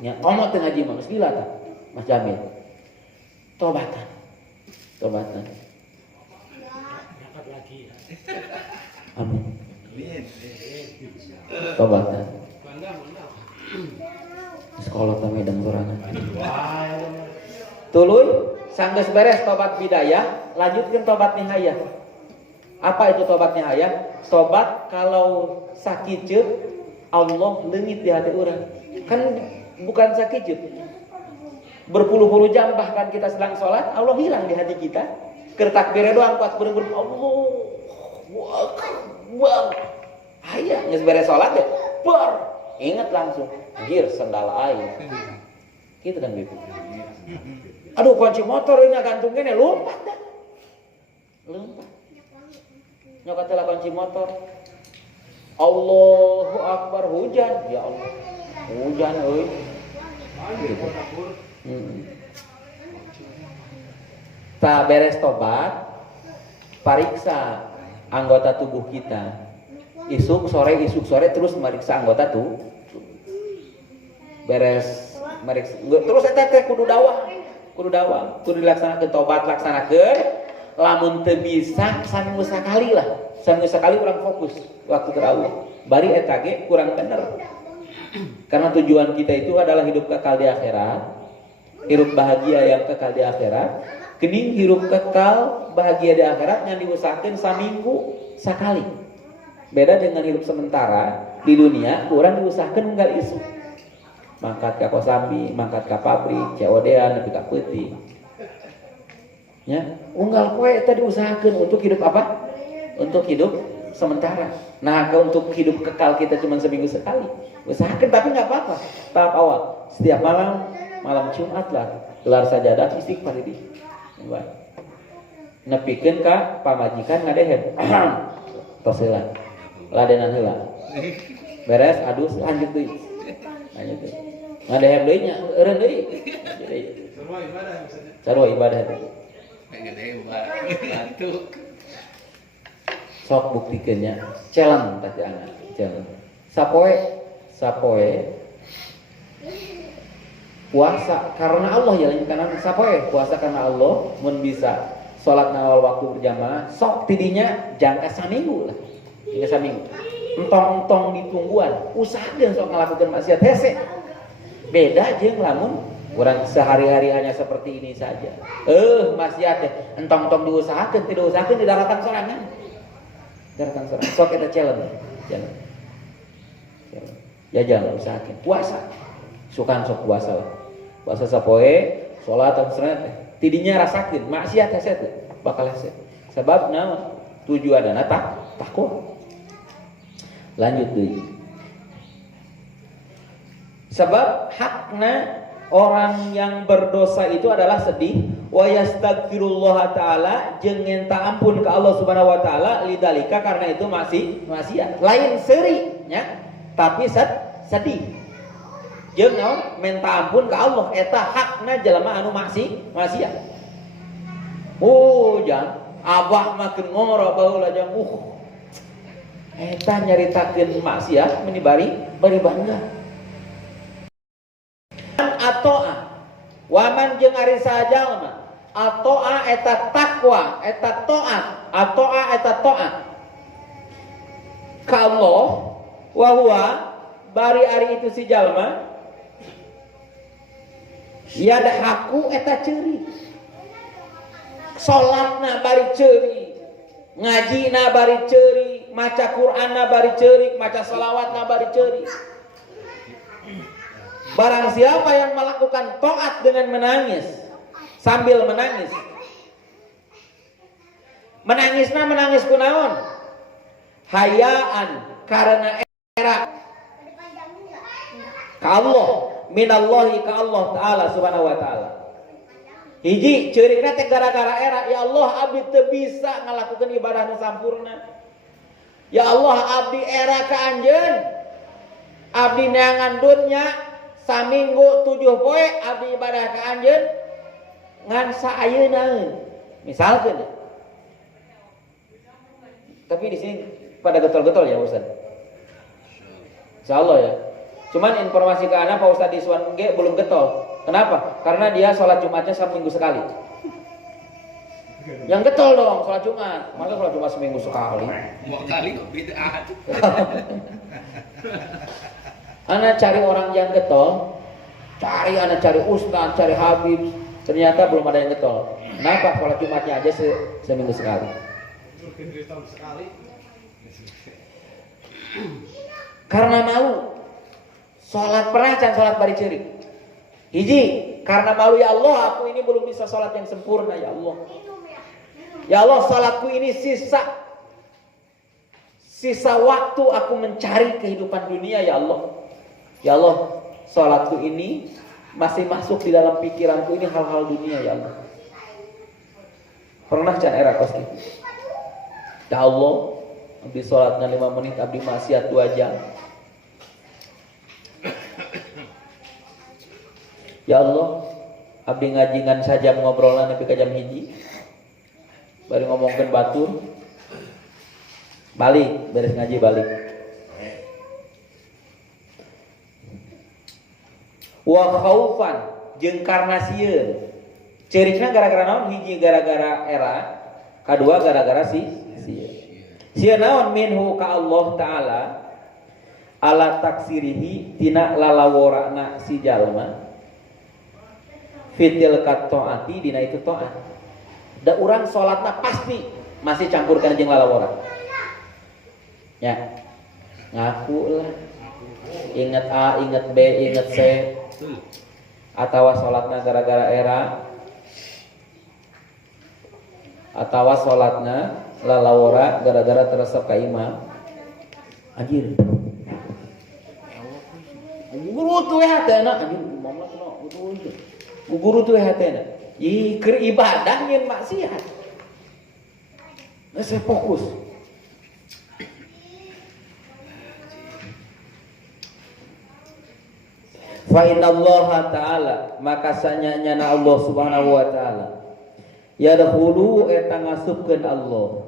Nya omot teu ngaji mah geus gila tah. Mas Jamil. Tobatan. Dapat lagi. Amin. Tobatan. Sekolah tamedang sorangan. Tuluy sanggeus beres tobat bidayah, lanjutkeun tobat nihayah. Apa itu tobat nihayah? Tobat kalau sakiceut Allah leungit di hati urang. Kan bukan sakiceut. Berpuluh-puluh jam bahkan kita sedang sholat, Allah hilang di hati kita. Keur takbir doang kuat bener-bener Allahu Akbar. Aya geus beres sholat deh. Bar ingat langsung gear sendal aing. Gitu kan Bibi. Aduh kunci motor ini gantung gini lompat dah. Lompat. Nyokot teh kunci motor. Allahu Akbar, hujan. Ya Allah. Hujan euy. Gitu. Tak beres tobat, pariksa anggota tubuh kita. Isuk sore terus meriksa anggota tuh. Beres meriksa. Terus eta teh kudu dawah, kudu dilaksanakeun tobat, laksanakeun. Lamun teu bisa saminggu sakali lah. Saminggu sakali urang fokus waktu terawih. Bari eta ge kurang bener. Karena tujuan kita itu adalah hidup kekal di akhirat. Hidup bahagia yang kekal di akhirat. Kening hidup kekal bahagia di akhirat yang diusahakeun saminggu sakali. Beda dengan hidup sementara di dunia, kurang diusahakeun unggal isu. Mangkat ka Kosambi, mangkat ka pabrik, COD-an nepi ka peuting. Ya, unggal kowe eta diusahakeun untuk hidup apa? Untuk hidup sementara. Nah, untuk hidup kekal kita cuma seminggu sekali. Usahakan tapi nggak apa-apa. Tahap awal. Setiap malam Jumat lah, gelar sajadah istighfar ini. Baik. Nepikeun ka pamajikan ngadehem. Tos heula. Ladenan heula. Beres adus lanjut deui. Lanjut deui. Ngadehem deui nya, eureun deui. Sarua ibadah itu. Sok buktikeunnya. Challenge tadi anak. Challenge. Sapoe puasa karena Allah ya lain karena sapoe puasa karena Allah mun bisa salat awal waktu berjamaah sok tidinya jangka saminggu lah. Hingga saminggu. Entong-entong ditungguan, usahakeun sok ngalakukeun maksiat hese. Beda jeung lamun urang sehari-hari hanya seperti ini saja. Maksiat teh entong-entong diusahakeun, tidak usahakeun di daratan sorangan. Daratan sorangan. Sok kita challenge. Ya jangan usahakeun puasa. Sukan sok puasa lah. Puasa sapoe, salat atau serat teh. Tidinya rasakeun maksiat hese teh bakal hese. Sebab naon? Tujuanna takwa. Lanjut deui. Sebab hakna orang yang berdosa itu adalah sedih wa yastaghfirullah taala jeung ngenta ampun ke Allah Subhanahu wa taala lidalika karena itu masih maksiat. Lain seuri nya, tapi sedih. Jeung naon? Minta ampun ke Allah eta hakna jelema anu maksiat. Jangan abah makin ngomor baheula jeung eta nyaritakeun maksiat menibari bangga. Atoa waman jeung ari sajalma atoa eta takwa eta taat atoa eta taat ka Allah wa huwa bari ari itu si jalma yadhaku eta ceuri salatna bari ceuri ngajina bari ceuri maca Qur'anna bari ceuri maca selawatna bari ceuri. Barang siapa yang melakukan taat dengan menangis sambil menangis. Menangisna menangis kunaon? Hayaan karena era ka Allah, minallahi ka Allah taala subhanahu wa taala. Hiji ceurigna teh gara-gara era ya Allah abdi teu bisa ngalakukeun ibadah nu sampurna. Ya Allah abdi era ka anjeun. Abdi neangan dunya saminggu 7 poe abdi ibadah ka anjeun ngan saayeuna misalkan. Tapi di sini pada getol-getol ya Ustaz. Insyaallah ya. Cuman informasi ke anak Pak Ustaz di Suwan G belum getol. Kenapa? Karena dia sholat Jumatnya seminggu sekali. Yang getol dong sholat Jumat. Masa sholat Jumat seminggu sekali? Dua kali kok bid'ah. Anak cari orang yang getol, anak cari ustaz, cari habib, ternyata belum ada yang getol. Kenapa? Sholat Jumatnya aja seminggu sekali. Karena malu. Sholat pernah can sholat bari ceurik. Hiji, karena malu ya Allah, aku ini belum bisa sholat yang sempurna ya Allah. Ya Allah, sholatku ini sisa waktu aku mencari kehidupan dunia ya Allah. Ya Allah, sholatku ini masih masuk di dalam pikiranku ini hal-hal dunia ya Allah. Pernah can era kos gitu. Ya Allah, abdi sholatna 5 menit, abdi maksiat 2 jam. Ya Allah, abdi ngajingan sajam ngobrolna nepi ka jam 1. Bari ngomongkeun batur. Balik, beres ngaji balik. Wa khaufan jeung karna sieun. Ceurikna gara-gara naon? Hiji gara-gara era, kadua gara-gara sieun. Sieun naon minhu ka Allah taala ala taksirihi tina lalaworana si jalma fitil kataati dina itu taat. Da urang salatna pasti masih campurkan jeung lalawora. Ya. Ngaku lah. Ingat A, ingat B, ingat C. Atawa salatna gara-gara era. Atawa salatna lalawora gara-gara teresep ka imam. Anjir. Guru tuh hatena anjir mama kena guru tuh hatena. Ih keur ibadah nyen maksiat. Nggak fokus. Fa innallaha ta'ala maka sanyana Allah Subhanahu wa ta'ala yadkhulu eta ngasupkeun Allah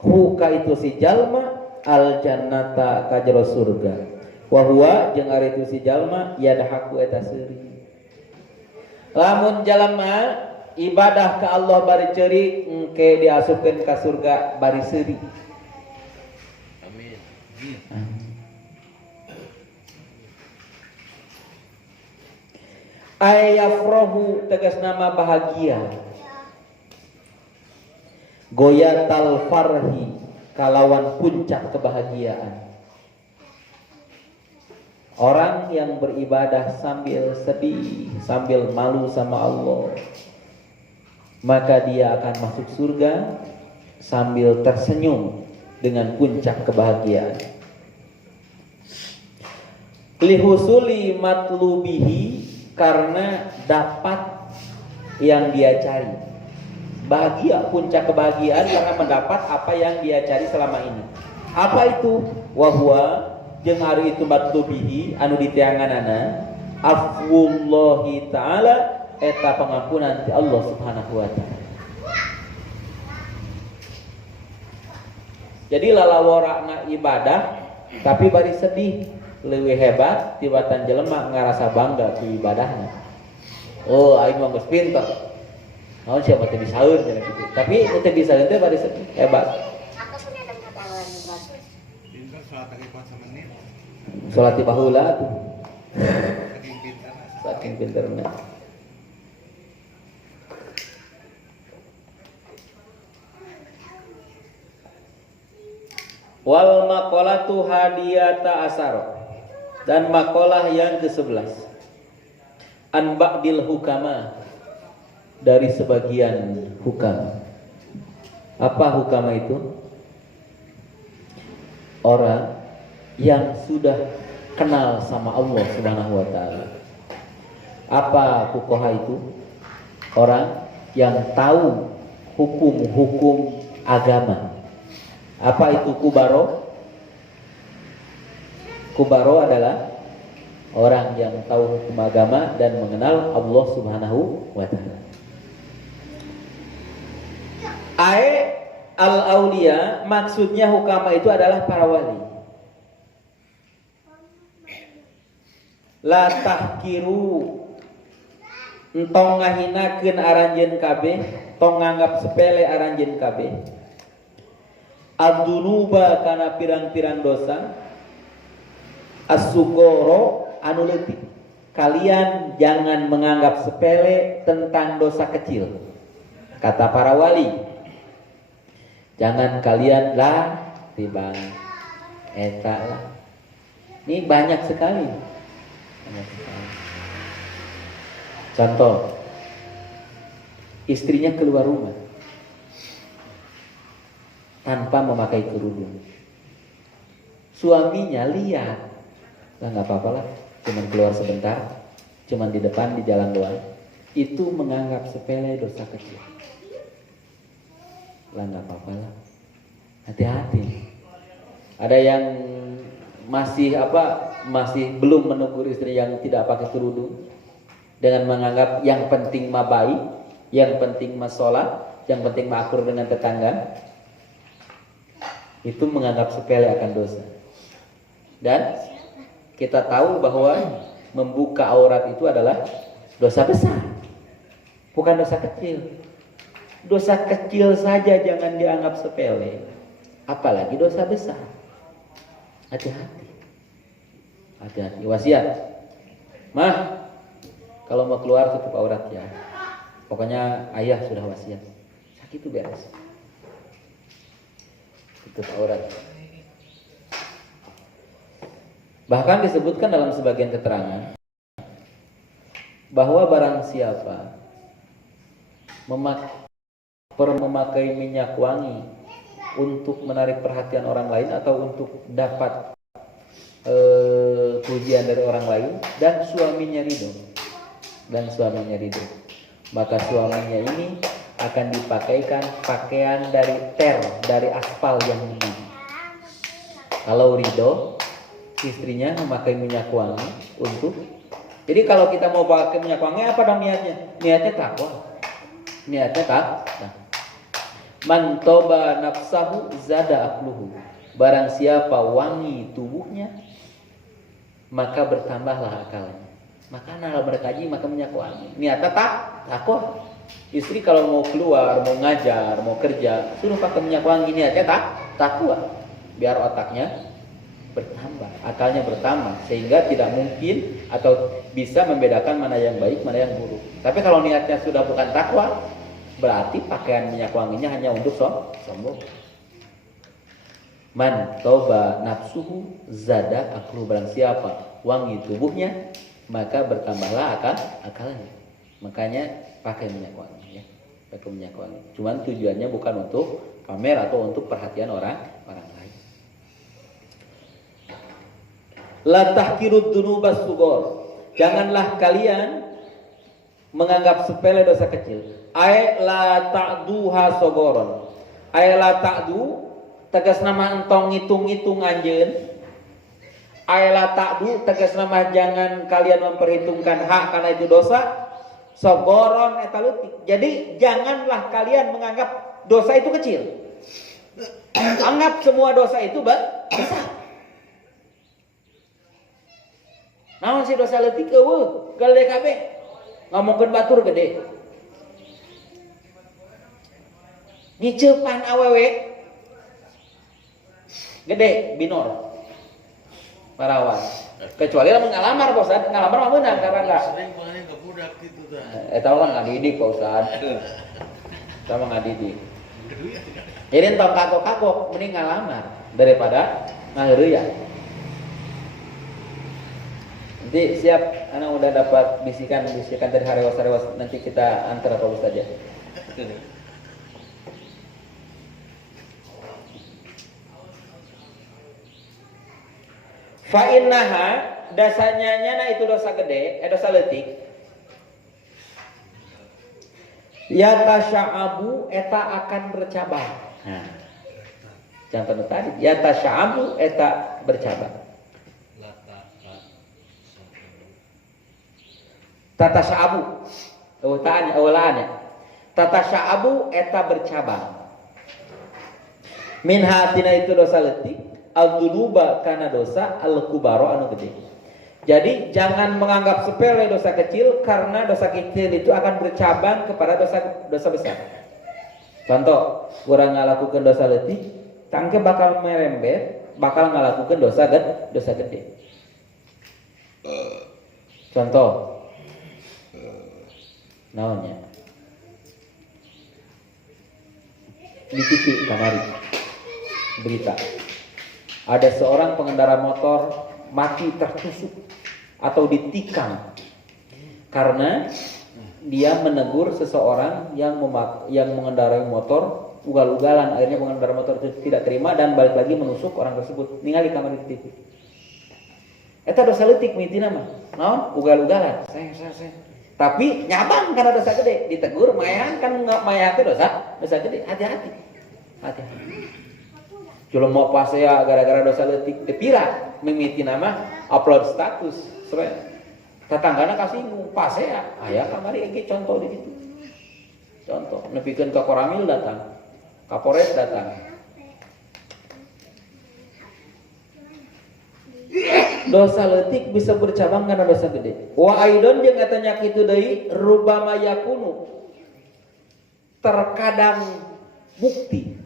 hu ka itu si jalma al jannata ka jero surga wa huwa jeung ari itu si jalma yadhaku eta seuri. Lamun jalma ibadah ka Allah bari ceurik engke diasupkeun ka surga bari seuri. Amin. Ayafrohu tegas nama bahagia. Goyatal farhi kalawan puncak kebahagiaan. Orang yang beribadah sambil sedih, sambil malu sama Allah, maka dia akan masuk surga sambil tersenyum dengan puncak kebahagiaan. Lihusuli matlubihi karena dapat yang dia cari. Bahagia, puncak kebahagiaan karena mendapat apa yang dia cari selama ini. Apa itu? Wahwa jeung ari itu matlubihi anu diteanganana afwullahi ta'ala eta pangampunan ti Allah Subhanahu wa ta'ala. Jadi lalaworana ibadah tapi bari sedih leuwih hebat tibatan jelema ngarasa bangga ku ibadahna. Oh, aing mah geus pinter. Naon siapa teh bisaeun cenah kitu. Tapi teu bisaeun teh bari hebat. Pinter salat lagi kuat semenit. Salat baheula tuh. Saking pinterna. Saking pinterna. Wal maqalatu hadiyata asar. Dan makalah yang ke-11 an ba'dil hukama dari sebagian hukam. Apa hukama itu? Orang yang sudah kenal sama Allah Subhanahu wa ta'ala. Apa fuqaha itu? Orang yang tahu hukum-hukum agama. Apa itu kubaro? Kubaro adalah orang yang tahu hukum agama dan mengenal Allah Subhanahu wa ta'ala. Al-auliya maksudnya hukama itu adalah para wali. La tahkiru entong ngahinakeun aranjeun kabeh, tong nganggap sepele aranjeun kabeh. Ad-dunuba kana pirang-pirang dosa. As-sugoro anu leutik. Kalian jangan menganggap sepele tentang dosa kecil. Kata para wali. Jangan kalian lah tibang eta lah. Ini banyak sekali. Contoh, istrinya keluar rumah tanpa memakai kerudung. Suaminya lihat. Lah nggak apa-apa lah, cuman keluar sebentar, cuman di depan di jalan doang. Itu menganggap sepele dosa kecil. Lah nggak apa-apa lah. Hati-hati. Ada yang masih belum menegur istri yang tidak pakai kerudung dengan menganggap yang penting mah baik, yang penting mah sholat, yang penting mah akur dengan tetangga. Itu menganggap sepele akan dosa. Dan kita tahu bahwa membuka aurat itu adalah dosa besar, bukan dosa kecil. Dosa kecil saja jangan dianggap sepele, apalagi dosa besar. Hati-hati. Hati-hati. Wasiat, mah kalau mau keluar tutup aurat ya. Pokoknya ayah sudah wasiat. Sakit itu beres. Tutup aurat. Bahkan disebutkan dalam sebagian keterangan bahwa barang siapa memakai minyak wangi untuk menarik perhatian orang lain atau untuk dapat pujian dari orang lain dan suaminya ridho, maka suaminya ini akan dipakaikan pakaian dari aspal yang tinggi. Kalau ridho, istrinya memakai minyak wangi untuk. Jadi kalau kita mau pakai minyak wangi, apa dong niatnya? Niatnya takwa. Niatnya takwa. Man toba nafsahu zada akluhu. Barang siapa wangi tubuhnya, maka bertambahlah akalnya. Maka kalau berkaji maka minyak wangi. Niatnya takwa. Istri kalau mau keluar, mau ngajar, mau kerja, suruh pakai minyak wangi. Niatnya takwa. Biar otaknya bertambah, akalnya bertambah, sehingga tidak mungkin atau bisa membedakan mana yang baik, mana yang buruk. Tapi kalau niatnya sudah bukan takwa, berarti pakaian minyak wanginya hanya untuk sombong. Man toba nafsuhu zada aklu. Barang siapa wangi tubuhnya, maka bertambahlah akalnya. Makanya pakai minyak wangi ya. Pakai minyak wangi. Cuman tujuannya bukan untuk pamer atau untuk perhatian orang lain. La tahkirud dzunubas sugor. Janganlah kalian menganggap sepele dosa kecil. Ay la ta'duha sogoron. Ay la ta'du tegas nama entong ngitung-ngitung anjeun. Ay la ta'du tegas nama jangan kalian memperhitungkan hak karena itu dosa. Sogoron eta leutik. Jadi janganlah kalian menganggap dosa itu kecil. Anggap semua dosa itu besar. Naon sih dosa leutik eueuh, gede kabeh. Ngomongkeun batur gede. Ngiceupan awewe gede binor. Parawan. Kecuali lamun ngalamar Pak Ustad, ngalamar mah meunang karena enggak. Sering panganin ke budak gitu dah. Eta mah ngadidik Pak Ustad. Eta mah ngadidik. Jadi entong kakok-kakok mending ngalamar daripada ngaheureuyan. Nanti siap, anak udah dapat bisikan dari harewas-harewas, nanti kita antar Pak Ustaz aja. Fa innaha dasanya nyana itu dosa gede, dosa leutik. Ya tasya'abu eta akan bercabang. Nah. Contoh tadi, ya tasya'abu eta bercabang. Tata sya'abu awalannya tata sya'abu eta bercabang min hatina itu dosa leutik al-dzunuba kana dosa al-kubaro anu gede. Jadi jangan menganggap sepele dosa kecil karena dosa kecil itu akan bercabang kepada dosa besar. Contoh, urang ngalakukeun dosa leutik tangke bakal merembet, bakal ngalakukeun dosa gede. Contoh naonnya di TV kamari berita ada seorang pengendara motor mati tertusuk atau ditikam karena dia menegur seseorang yang mengendarai motor ugal-ugalan. Akhirnya pengendara motor itu tidak terima dan balik lagi menusuk orang tersebut. Ningali kamari di TV. Eta dosa leutik mitina mah naon ugal-ugalan. Saya tapi nyabang karena dosa gede, ditegur mayan kan nggak mayan itu dosa gede. Hati-hati. Kalau mau pasea gara-gara dosa leutik teu pira mimiti nama upload status sore. Tetanggana kasinggung pasea aya kamari ge contoh di situ. Contoh nepikeun ka Koramil datang. Kapolres datang. Dosa leutik bisa bercabang karena dosa gede. Wa aidon jeung eta nya kitu deui rubama yakunu. Terkadang bukti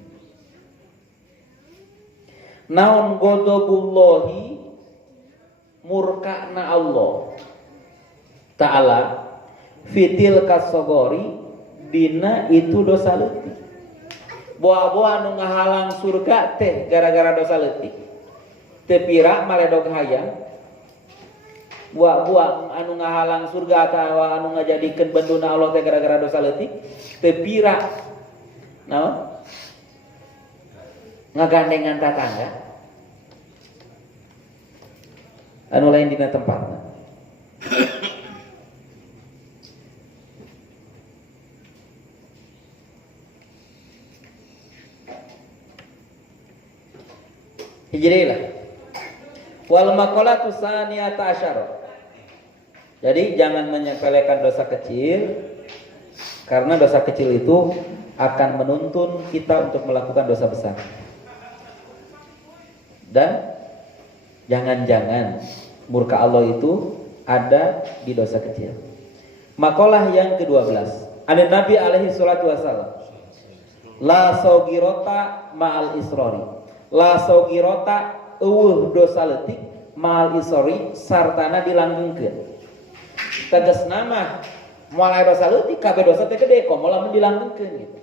naon godobullahi murkana Allah Ta'ala fitil kasogori dina itu dosa leutik. Boa-boa anu ngahalang surga teh gara-gara dosa leutik. Teu pira maledog hayang. Boa-boa anu ngahalang surga atawa anu ngajadikeun benduna Allah teh gara-gara dosa leutik. Teu pira naon? Ngagandengan tatangga. Anu lain dina tempatna. Hijrilah. Wal maqalatu saniyata asyara. Jadi jangan menyepelekan dosa kecil karena dosa kecil itu akan menuntun kita untuk melakukan dosa besar. Dan jangan-jangan murka Allah itu ada di dosa kecil. Makalah yang ke-12. Ada Nabi alaihi salatu wasallam. La saugirota ma'al israri. La saugirota eueuh dosa leutik ma'al israri sartana dilanggengkeun. Tegasna mah moal dosa leutik kabeh dosa teh gede, komo lamun dilanggengkeun gitu.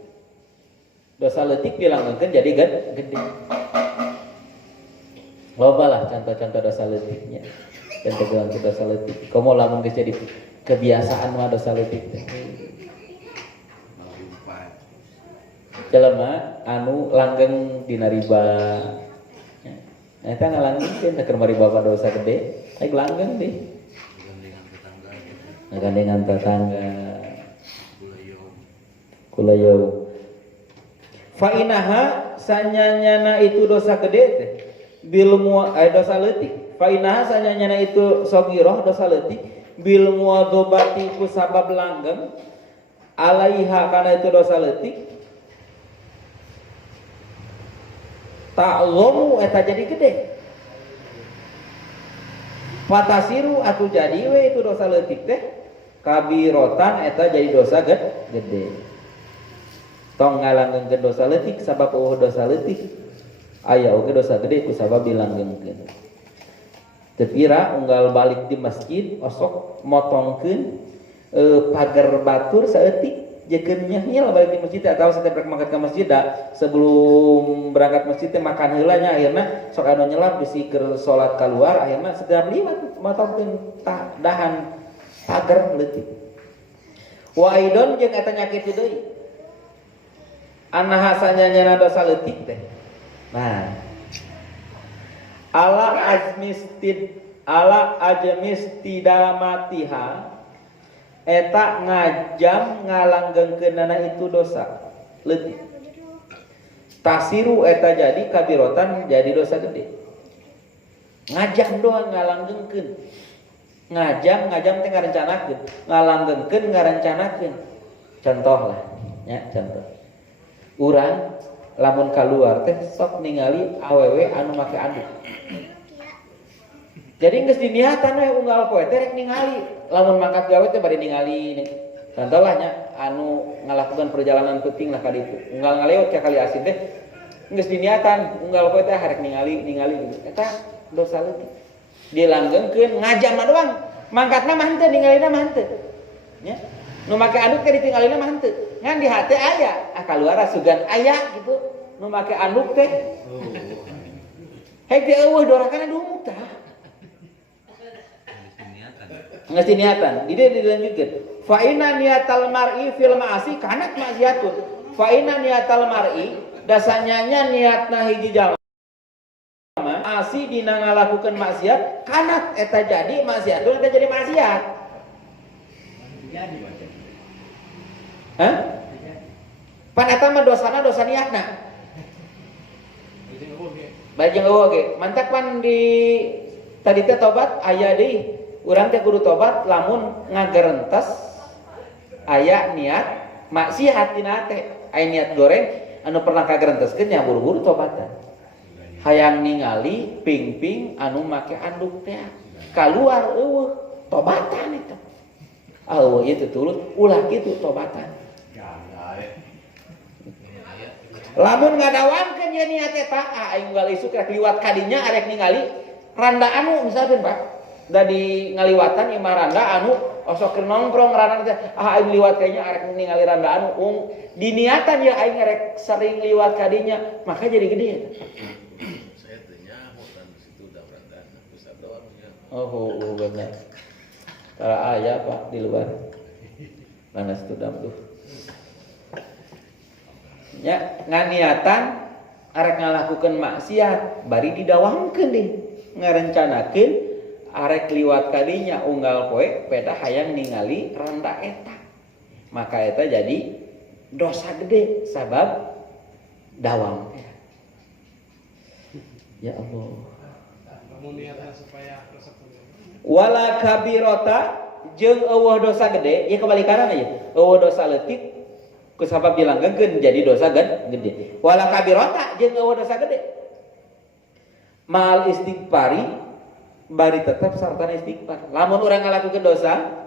Dosa leutik dilanggengkeun jadi gede. Loba lah contoh-contoh dosa leutiknya. Contoh dosa leutik. Komo lamun geus jadi kebiasaan mah dosa leutik teh. Jelema anu langgeng dina riba. Eta ngalanggengkeun teh keur riba dosa gede, aing langgeng deh. Ngagandengan tetangga. Kulayau. Fa inaha sanyanyana itu dosa gede teh. Bil dosa leutik. Fa inaha sanyanyana itu sagiroh dosa leutik bil muadzabati ku sabab langgeng alaiha kana itu dosa leutik ta'lamu eta jadi gede. Fatasiru atuh jadi we itu dosa leutik teh kabirotan eta jadi dosa gede. Tong ngalanggengkeun dosa leutik sabab eueuh dosa leutik aya oge dosa gede ku sabab dilanggengkeun. Teu pira unggal balik di masjid osok motongkeun pagar batur saeutik jekeun nyahil balik di masjid atawa setiap rek mangkat ka masjid da sebelum berangkat masjid teh makan heula nya akhirna sok anu nyelap bisi keur salat keluar akhirna setiap liwat motongkeun dahan pagar leutik. Wa aidon jeung eta nya kitu deui. Anaha sanyana dosa leutik teh. Nah, ala ajmistidamatiha eta ngajam ngalanggengkeunana itu dosa leutik. Tasiru eta jadi kabirotan jadi dosa gede. Ngajam doang ngalanggengkeun. Ngajam teh ngarencanakeun, ngalanggengkeun ngarencanakeun. Contoh lah, nya contoh. Urang lamun keluar teh sok ningali awewe anu make anduk. Jadi geus diniatan we unggal poe teh rek ningali lamun mangkat gawe teh bari ningali. Contoh lah nya anu ngalakukan perjalanan penting lah ka ditu. Unggal ngalewat ka kali asin teh geus diniatan unggal poe teh harek ningali eta dosa leutik. Dilanggengkeun ngajam mah doang. Mangkatna mah henteu ningalina mah henteu. Nya. Nu make anduk teh ditinggalina mah henteu. Ngan di hate aya, kaluar sugan aya gitu. Nu make anduk teh. Hek teh eueuh dorakana dumuk tah. Geus niatan. Dilanjutkeun. Fa inna niyatal mar'i fil ma'asi kanat ma'siyatun. Fa inna niyatal mar'i dasanyanya niatna hiji jalma asi dina ngalakukeun maksiat kanat eta jadi maksiatun eta jadi maksiat. Hah? Pan eta mah dosana dosa niatna. Bari jeung eueuh ge, mantak pan di tadi teh tobat aya deui. Urang teh kudu tobat lamun ngagerentas aya niat maksiat tina teh. Aya niat goreng anu pernah kagerenteskeun nya buru-buru tobatan. Hayang ningali ping-ping anu make anduk teh kaluar eueuh tobatan eta. Eueuh ieu teh tulus ulah kitu tobatan. Lamun ngadawankeun ye niat eta aing unggal isuk rek liwat kadinya arek ningali randa anu misalkan Pak da di ngaliwatan imah randa anu osok nongkrong randa teh aing liwat kayaknya arek ningali randa anu diniatan ya aing rek sering liwat kadinya maka jadi gede eta. Saya tanya hutan di situ udah randa pusat doang ya. Oh benar. Kalau aya Pak di luar. Mana studam tuh. Ya nganiatan arek ngalakukeun maksiat bari didawangkeun deh ngarencanakeun arek liwat kadinya unggal poe peda hayang ningali randa eta maka eta jadi dosa gede sabab dawang ya Allah wala kabirota jeung eueuh dosa gede ya kebalikanna aja eueuh dosa leutik kusabab dilanggeun jadi dosa gede. Wala kabirota jeung eueuh dosa gede. Mal istighfari bari tetep sartana istighfar. Lamun urang ngalakukeun dosa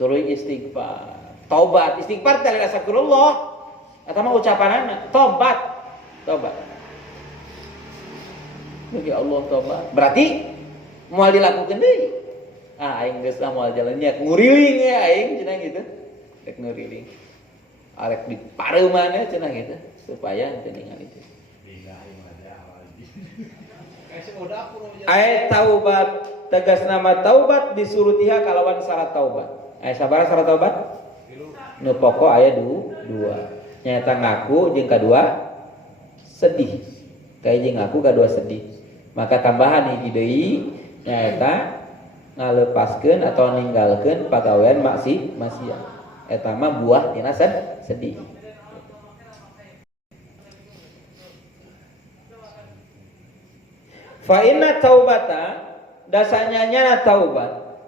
tuluy istighfar. Taubat, istighfar teh astagfirullah. Eta mah ucapanana, tobat. Ya Allah tobat. Berarti moal dilakukeun deui. Aing geus moal jalan nya nguriling ya aing cenah gitu. Rek nguriling. Arek di pareu mana cenah gitu supaya teu ningali itu. Aya taubat tegas nama taubat disurutiha kalawan syarat taubat. Aya sabaraha syarat taubat? Nu pokok aya 2. Nyaeta ngaku jeung kadua sedih. Kayak jeung ngaku kadua sedih. Maka tambahan hiji deui nyaeta ngalepaskeun atau ninggalkeun pagawean maksiat. Eta mah buah tina sedih. Fa inna taubata dasanya nyana taubat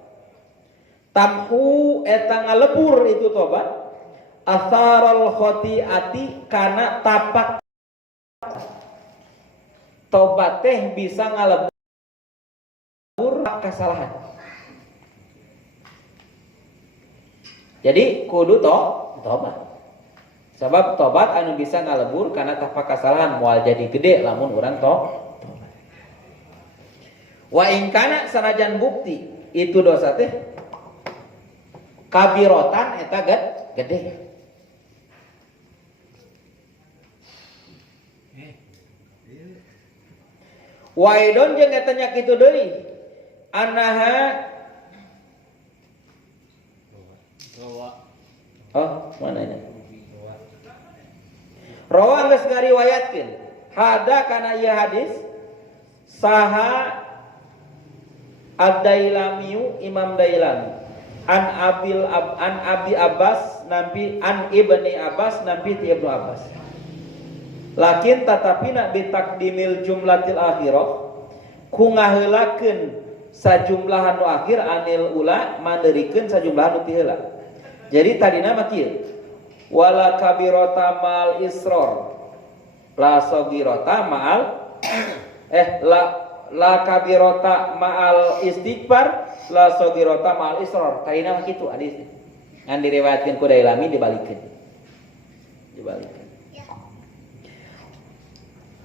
tamhu eta ngalebur itu tobat atharal khotiati kana tapak tobat teh bisa ngalebur kesalahan. Jadi kudu tobat. Sebab tobat anu bisa ngalebur karena tapak kesalahan moal jadi gede lamun urang tobat. Wa in kana sanajan bukti itu dosa teh kabirotan eta gede. Wa idon jeung eta nya kitu deui. Anaha mananya? Rawa geus ngariwayatkeun. Hada kana ieu hadis saha Ad-Dailami Imam Dailami an Abi Abbas nampi an Ibni Abbas nampi ti Ibnu Abbas. Lakin tatapina bitakdimil jumlatil akhirah ku ngaheulakeun sajumlah anu akhir anil ula manderikeun sajumlah anu ti heula. Jadi tadina mah kieu. Wala kabirota mal isror. La sagirota ma'al la kabirota ma'al istighfar, la sagirota ma'al isror. Tadina mah kitu hadis. Ngan diriwayatkeun ku Dailami dibalikeun.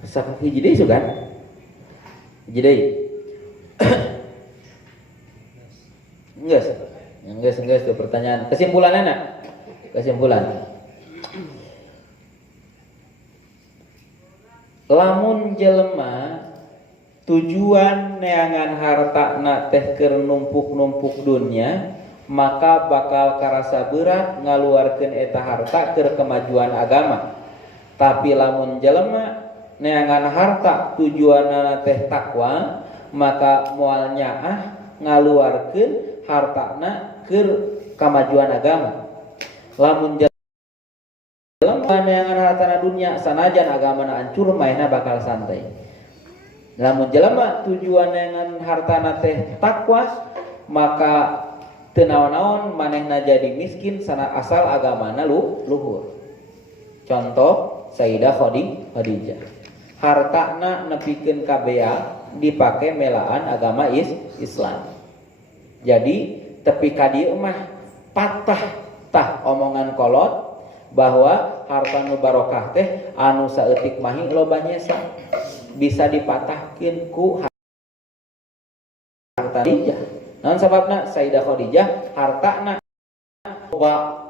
Sak hiji deui sugan. Hiji deui. Enggak itu pertanyaan. Kesimpulan anak. Lamun jelema tujuan neangan hartana teh keur numpuk-numpuk dunya, maka bakal karasa berat ngaluarkeun eta harta keur kemajuan agama. Tapi lamun jelema neangan harta tujuanna teh takwa, maka moal nyaah ngaluarkeun hartana keur kamajuan agama. Lamun jelema neangan hartana dunya sanajan agamana hancur mainna bakal santai. Lamun jelema tujuan dengan hartana teh takwa, maka teu naon-naon manehna jadi miskin sana asal agamana luhur. Contoh Sayyidah Khadijah. Hartana nepikeun ka bea dipake melaan agama Islam. Jadi tepi ka dieu mah patah tah omongan kolot bahwa harta nu barokah teh anu saeutik mahi loba nyesa. Bisa dipatahkeun ku harta Khadijah. Naon sababna? Sayyidah Khadijah hartana loba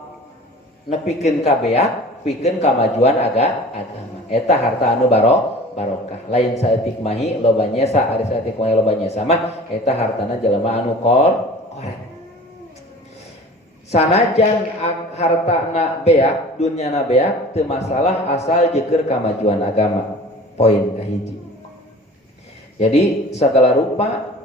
nepikeun ka bea, pikeun kamajuan agama. Eta harta anu barokah. Lain saeutik mahi loba nyesa, ari saeutik mahi loba nyesa mah eta hartana jelema anu korek. Sanajan hartana beak, dunyana beak teu masalah asal jeuker kamajuan agama. Poin kahiji. Jadi segala rupa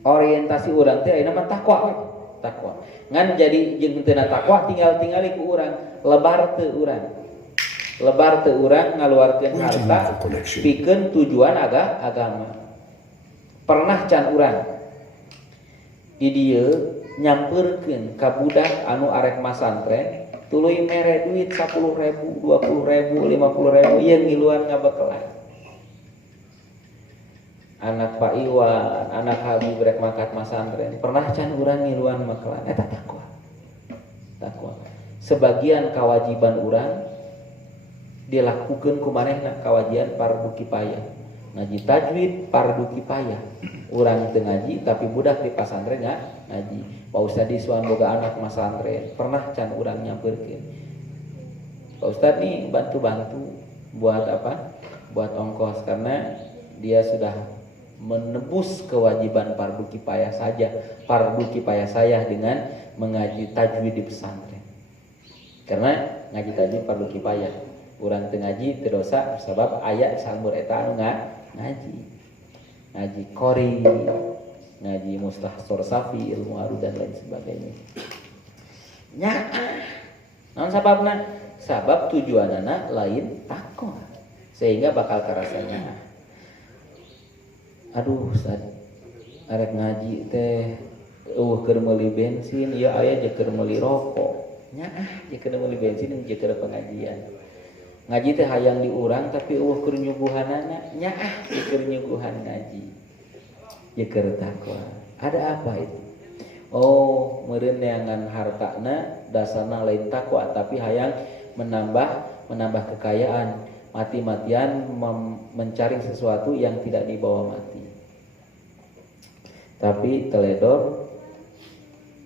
orientasi urang teh ayeuna mah takwa we. Takwa. Ngan jadi jeung teu takwa tinggal-tingali ku urang, lebar teu urang. Lebar teu urang ngaluarkeun harta pikeun tujuan agama. Pernah can urang di dieu nyampeurkeun ka budak anu arek masantren tuluy mere duit 10.000, 20.000, 50.000 ieu ngiluan ngabekelan. Anak Pak Iwan, anak Habib rek mangkat masantren, pernah can urang ngiluan makelan. Eta takwa. Takwa. Sebagian kewajiban urang dilakukeun ku manehna kawajian fardu kifayah. Ngaji tajwid fardu kifayah. Urang teu ngaji tapi budak di pasantren ngaji. Pak Ustad di suan boga anak masantren, pernah can urang nyampeurkeun. Pak Ustad nih bantu-bantu buat apa? Buat ongkos karena dia sudah menebus kewajiban fardu kifayah saja. Fardu kifayah saya dengan mengaji tajwid di pesantren. Karena ngaji tajwid fardu kifayah. Urang teu ngaji teu dosa sabab aya salmur eta anu ngaji. Ngaji qori, ngaji mustahsor safi, ilmu arud dan lain sebagainya. Nyaah. Naon sababna? Sabab tujuanana lain takwa. Sehingga bakal karasanya. Aduh, Ustaz. Arek ngaji teh keur meuli bensin, ieu aya jeung keur meuli rokok. Nyaah, jeung keur meuli bensin jeung keur pengajian. Ngaji teh hayang diurang tapi keur nyuguhanana. Nyaah, keur nyuguhan ngaji. Jeung keur takwa. Ada apa itu? Oh, meureun neangan hartana dasarna lain takwa tapi hayang menambah kekayaan, mati-matian mencari sesuatu yang tidak dibawa mati. Tapi teledor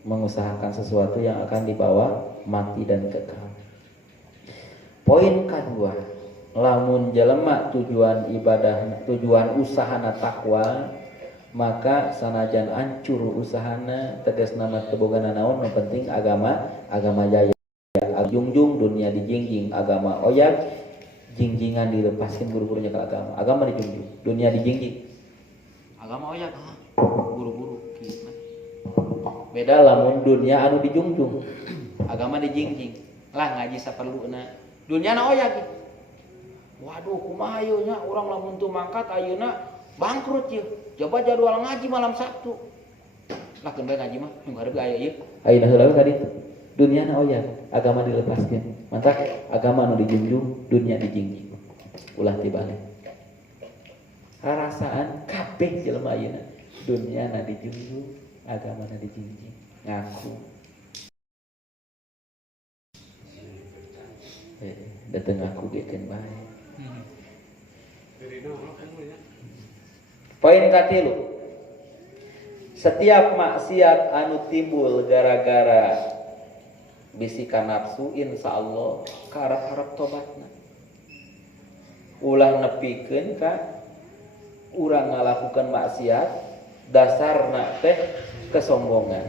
mengusahakan sesuatu yang akan dibawa mati dan kekal. Poin kedua, lamun jelema tujuan ibadah, tujuan usahana takwa, maka sanajan ancur usahana tegasna mah teu bogana naon, nu penting agama jaya. Jungjung dunia dijingjing, agama oyak jingjingan dilepaskeun buru-burunya ke agama. Agama dijungjung, dunia dijingjing. Agama oyak buru-buru kieu. Beda lamun dunia anu dijungjung, agama dijingjing. Lah ngaji saperluna. Dunia na oyak. Waduh kumaha ieu nya urang lamun teu mangkat ayeuna bangkrut ieu. Coba jadwal ngaji malam Sabtu. Lah keun bae ngaji mah nu hareup aya ieu. Ayeuna heula tadi. Dunia na oyak, agama dilepaskeun. Mantap, agama anu dijunjung, dunia dijingjing. Ulah tibalik. Harasaan kabeh jelema ayeuna, dunia na dijunjung, agama na dijingjing. Ngaku. Datang ngaku gekeun bae. Poin katilu. Setiap maksiat anu timbul gara-gara bisikan nafsu, insyaallah karep-karep tobatna. Ulah nepikeun ka urang ngalakukan maksiat dasarna teh kesombongan.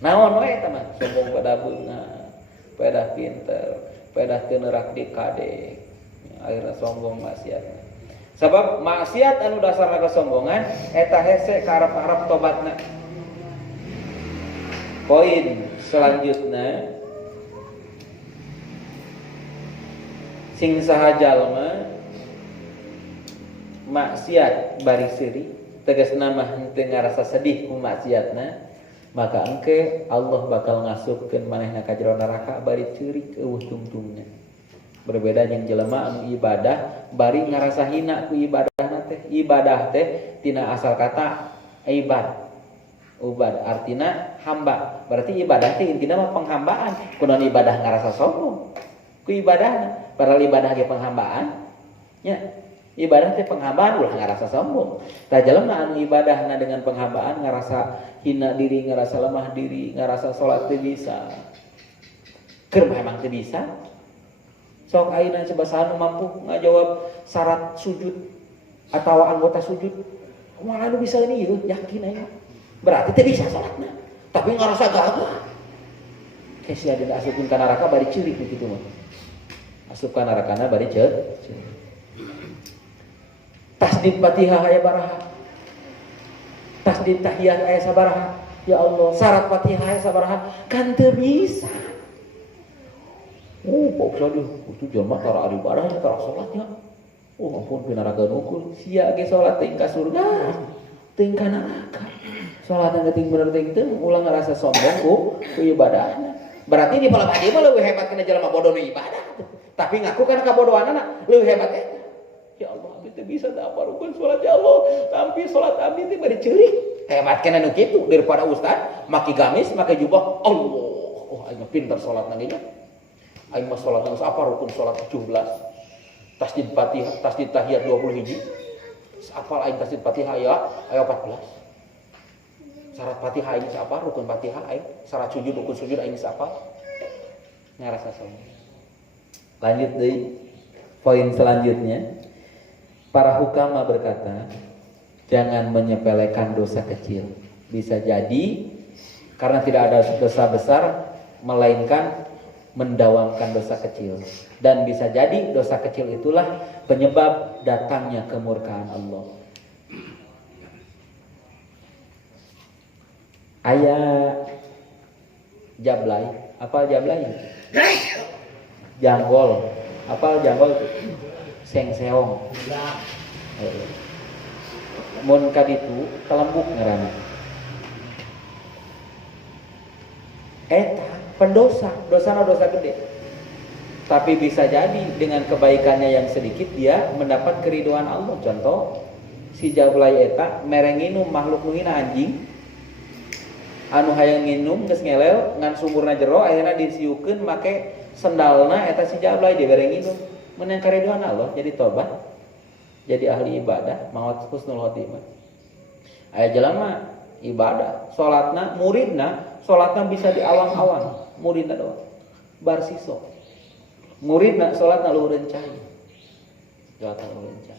Naon we eta mah? Sombong pada beunga, pada pinter, pada teu neurak dikade. Akhirna sombong maksiatna. Sabab maksiat anu dasarna kesombongan eta hese karep-karep tobatna. Poin selanjutnya, sing saha jalma maksiat bari seuri tegasna mah henteu ngarasa sedih ku maksiatna, maka engke Allah bakal ngasupkeun manehna ka jero neraka bari ceurik eueuh tungtungna. Berbeda jeung jelema anu ibadah bari ngarasa hina ku ibadahna teh. Ibadah teh tina asal kata ibad. Ubad artina hamba. Berarti ibadah teh intina mah penghambaan. Kunaon ibadah ngarasa sombong ku ibadahna. Padahal ibadah ge penghambaan. Nya, ibadah teh penghambaan ulah ngarasa sombong. Tah jelema anu ibadahna dengan penghambaan ngarasa hina diri, ngarasa lemah diri, ngarasa salat teu bisa. Keur memang teu bisa. Sok ayeuna coba saha mampu ngajawab syarat sujud atau anggota sujud. Kumaha anu bisa ini yeuh, yakin ayeuna. Berarti teu bisa salatna. Tapi ngarasa gagah. Kesi ada asupkeun ka neraka bari ceurik kitu mah. Asup ka nerakana bari ceurik. Tasdid Fatihah aya baraha. Tasdid tahiyat aya sabaraha. Ya Allah, syarat Fatihah aya sabaraha? Kan teu bisa. Kok sadeuh itu jelema tara ibadahnya tara salatnya. Ampun pinaraga nukul, sia ge salat teh ka surga, teh ka neraka. Salatna teuing bener teh teu ulah ngarasa sombong ku ibadahna. Berarti di palam hadi mah leuwih hebat kana jelema bodoh nu ibadah. Tapi ngaku kana kabodohanna leuwih hebat teh. Ya Allah, abdi teh bisa da aparukeun salat ya Allah, tapi salat abdi teh bari ceurik. Hebat kana nu kitu daripada ustaz make gamis, make jubah. Allah, oh aing pinter salatna ge nya. Aing mah salat geus apa rukun salat 17. Tasdid Fatihah, tasdid tahiyat 20 hiji. Apal aing tasdid Fatihah aya 14. Syarat Fatihah aing apa rukun Fatihah aing, syarat sujud rukun sujud aing apa? Ngarasa sombong. Lanjut deui. Poin selanjutnya, para hukama berkata, jangan menyepelekan dosa kecil. Bisa jadi karena tidak ada dosa besar melainkan mendawamkan dosa kecil, dan bisa jadi dosa kecil itulah penyebab datangnya kemurkaan Allah. Ayat jablay, apa jablay? Janggol, apa janggol? Sengseong. Mun kaditu telembuk ngaranna. Eta pendosa, dosana dosa gede. Tapi bisa jadi dengan kebaikannya yang sedikit dia mendapat keriduan Allah. Contoh, si jablay eta mere nginum makhluk nu hina anjing. Anu hayang nginum geus ngelel ngan sumurna jero akhirna disiukeun make sendalna eta si jablay di mere nginum. Menang keriduan Allah jadi tobat. Jadi ahli ibadah, maot husnul khotimah. Aya jelema ibadah, salatna muridna, salatna bisa di awang-awang. Muridna doang bar siso muridna salatna luhur rencai salatna luhur rencai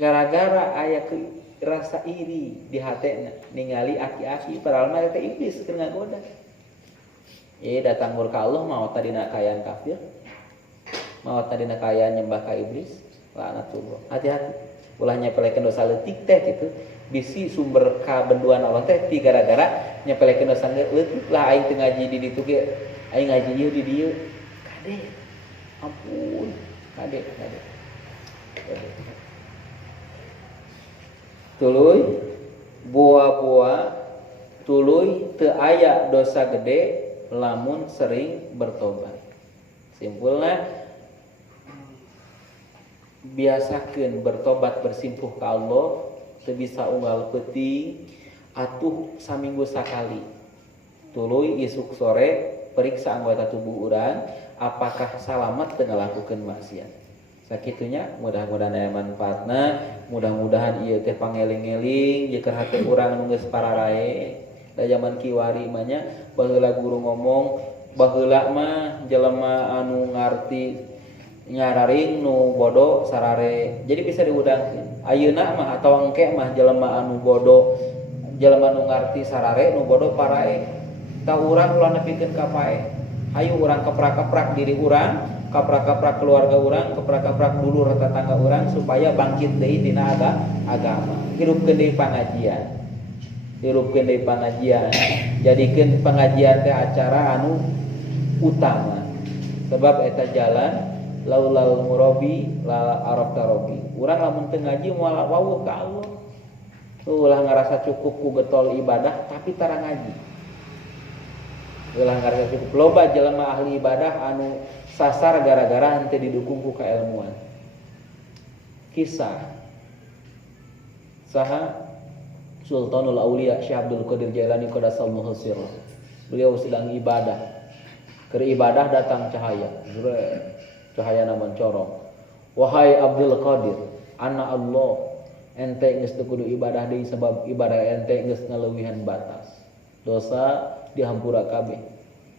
gara-gara aya rasa iri di hatena ningali aki-aki padahal mah eta iblis keur ngagoda datang murka Allah maot dina kaayaan kafir maot dina kaayaan nyembah ka iblis laknatullah. Hati-hati ulah nyepelekeun dosa leutik teh kitu bisi sumber kabenduan Allah teh ti gara-gara nyepelekeun dosa leutik lah aing teu ngaji di ditu ge aing ngaji ieu di dieu kade ampun kade tuluy buah-buah tuluy teu aya dosa gede lamun sering bertobat. Simpulna biasakeun bertobat bersimpuh ka Allah. Teu bisa unggal peuting atuh saminggu sakali. Tuluy isuk sore periksa anggota tubuh urang apakah salamet teu ngalakukeun maksiat. Sakitunya mudah-mudahan aya manfaatna, mudah-mudahan ieu teh pangeling-eling jeung keur hate urang nu geus pararae. Da zaman kiwari mah nya baheula guru ngomong, baheula mah jelema anu ngarti nyararing nu bodoh sarare jadi bisa diudangkeun. Ayeuna mah atawa engke mah jelema anu bodoh jelema nu ngarti sarare nu bodoh parae. Tah urang ulah nepikeun ka pae. Hayu urang keprak-keprak diri urang, keprak-keprak keluarga urang, keprak-keprak dulur tetangga urang supaya bangkit deui dina agama. Hirupkeun deui pangajian. Hirupkeun deui pangajian. Jadikeun pengajian teh acara anu utama. Sebab eta jalan laulal murabi la arafta rabbi. Urang lamun teu ngaji moal wawuh ka Allah. Ulah ngarasa cukup ku getol ibadah tapi tara ngaji. Ulah ngarasa cukup. Loba jelema ahli ibadah anu sasar gara-gara henteu didukung ku kailmuan. Kisah saha Sultanul Aulia Syekh Abdul Qadir Jailani qaddasallahu sirrah. Beliau sedang ibadah. Keur ibadah datang cahaya. Cahayana mencorong. Wahai Abdul Qadir, ana Allah, ente geus teu kudu ibadah deui sabab ibadah ente geus ngaleuwihan batas. Dosa dihampura kabeh.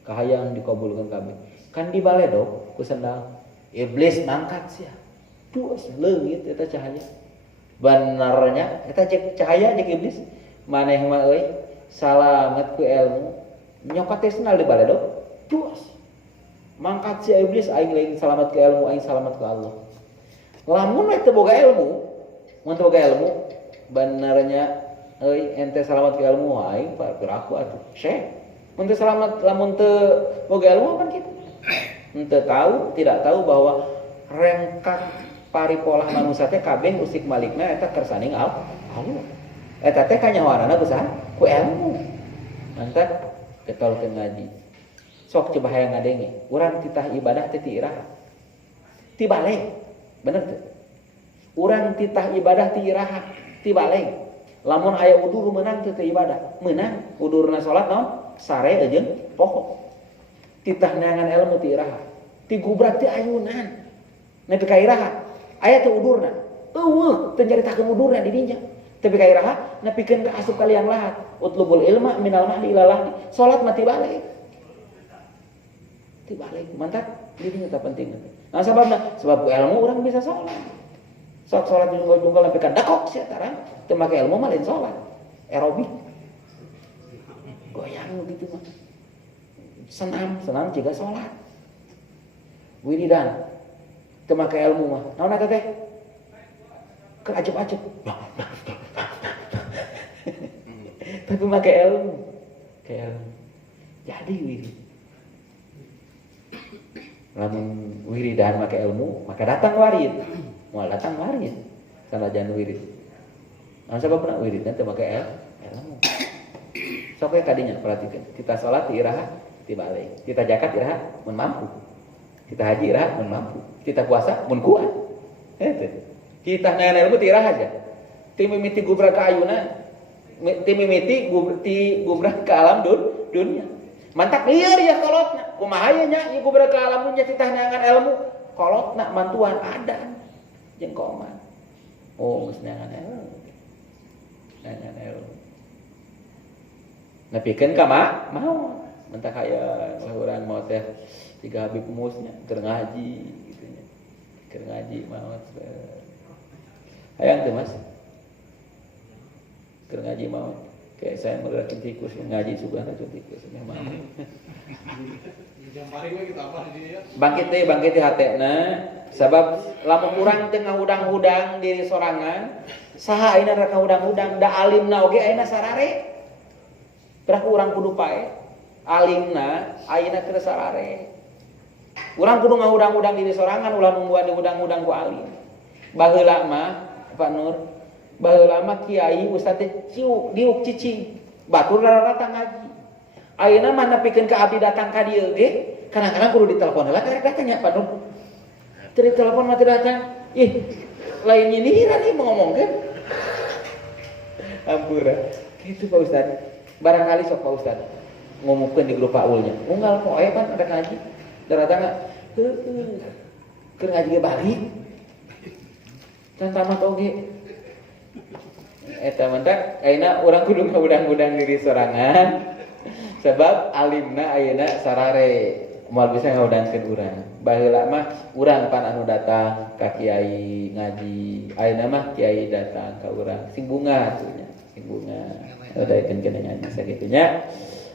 Kahayang dikabulkeun kabeh. Kan dibaledog ku sendal. Iblis mangkat sia. Tuas leungit eta cahaya. Benernya eta cek cahaya cek iblis. Maneh mah euy salamet ku ilmu. Nyokot teh sendal dibaledog. Tuas. Mangkat si iblis aing salamet ke ilmu, aing salamet ke Allah. Lamun we teu boga ilmu, mun teu boga ilmu, benernya euy ente salamet ke ilmu aing piraku atuh. Syekh, mun teu salamet lamun teu boga ilmu kan kitu. Henteu tahu, tidak tahu bahwa rengkak paripolah manusia teh kabeh usik malikna eta kersanding Allah. Eta teh kanyawarana besan ku ilmu. Mantap ketolkeun ngaji. Sok coba hayang ngadenge, urang titah ibadah teh ti iraha. Ti baleng. Bener teu? Urang titah ibadah ti iraha, ti baleng. Lamun aya udur meunang teu ibadah, meunang udurna salat naon? Sare jeung pokok. Titah neangan ilmu ti iraha. Ti gubrak ti ayunan. Nepi ka iraha, aya teu udurna. Eueuh, teu nyaritakeun udurna di dinya. Tapi ka iraha nepikeun ka asup kalian lahat. Utlubul ilma minal mahdi ilal lahdi. Salat mah ti baleng. Tibalik mantap dirinya tak penting. Nah sebabna sebab ilmu orang bisa sholat. Sok sholat junggal-junggal sampai kadakok sia tarang teu make ilmu mah lain sholat. Aerobik. Goyang gitu mah. Senam juga sholat. Wiridan teu make ilmu mah. Naon eta teh? Keur ajeb-ajeb. Tapi make ilmu. Kayak ilmu. Jadi wirid. Lamun wiridan make ilmu, maka datang warid. Moal datang warid. Sanajan wirid. Naon sababna wiridna teu make ilmu. Sok we kadinya perhatikeun. Kita salat di iraha ti balik. Kita zakat iraha mun mampu. Kita haji iraha mun mampu. Kita puasa mun kuat. Eta. Kita neangan ilmu ti iraha aja. Ti mimiti gubrak ka ayuna. Ti mimiti gubrak ka alam dunia. Mantap liar ya kolotna. Kumaha ya nya ieu gubrak ka alam dunia titah neangan ilmu. Kolotna mantuan ada jeung koman. Oh, geus neangan ilmu. Neangan ilmu. Nepikeun ka mau. Mentak aya urang mau teh tiga Habib Musnya keur ngaji gitu nya. Keur ngaji maot. Hayang teh Mas. Keur ngaji maot. Kayak saya merakin tikus ngaji suka racun tikus memang. Bangkit teh hatena sabab lamun urang teu ngahudang-hudang diri sorangan saha ayeuna rek ngahudang-hudang da alimna oge ayeuna sarare. Berah urang kudu pae alimna ayeuna keur sarare. Urang kudu ngahudang-hudang diri sorangan ulah nungguan dihudang-hudang ku alim. Baheula mah Pak Nur baheula mah kiai ustaz teh diuk cicing batur rarata ngaji ayeuna mah nepikeun ka abdi datang ka dieu ge kadang-kadang kudu ditelepon heula karek datang nya Pak Nur teu ditelepon mah teu datang ih lain nyindiran ieu ngomongkeun ampura kitu Pak Ustaz barangkali sok Pak Ustaz ngomongkeun di grup Pak Ulnya unggal poe pan ada ngaji datang heueuh keur ngaji ge balik can tamat oge eta mentak ayeuna urang kudu ngudang-udang diri sorangan sebab alimna ayeuna sarare moal bisa ngudangkeun urang baheula mah urang pan anu datang ka kiai ngaji ayeuna mah kiai datang ka urang sing bunga atunya sing bunga daekeun kana nyanyi sakitu nya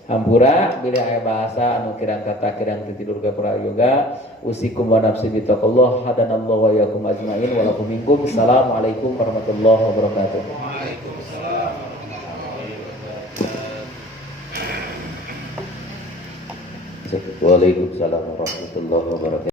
hampura bila aya bahasa anu kirang kata kirang tidur ka prayoga usikum wa nafsi bi taqullah hadanallahu wa yakum ajmain wa lakum minkum assalamualaikum warahmatullahi wabarakatuh. Waalaikumsalam warahmatullahi wabarakatuh.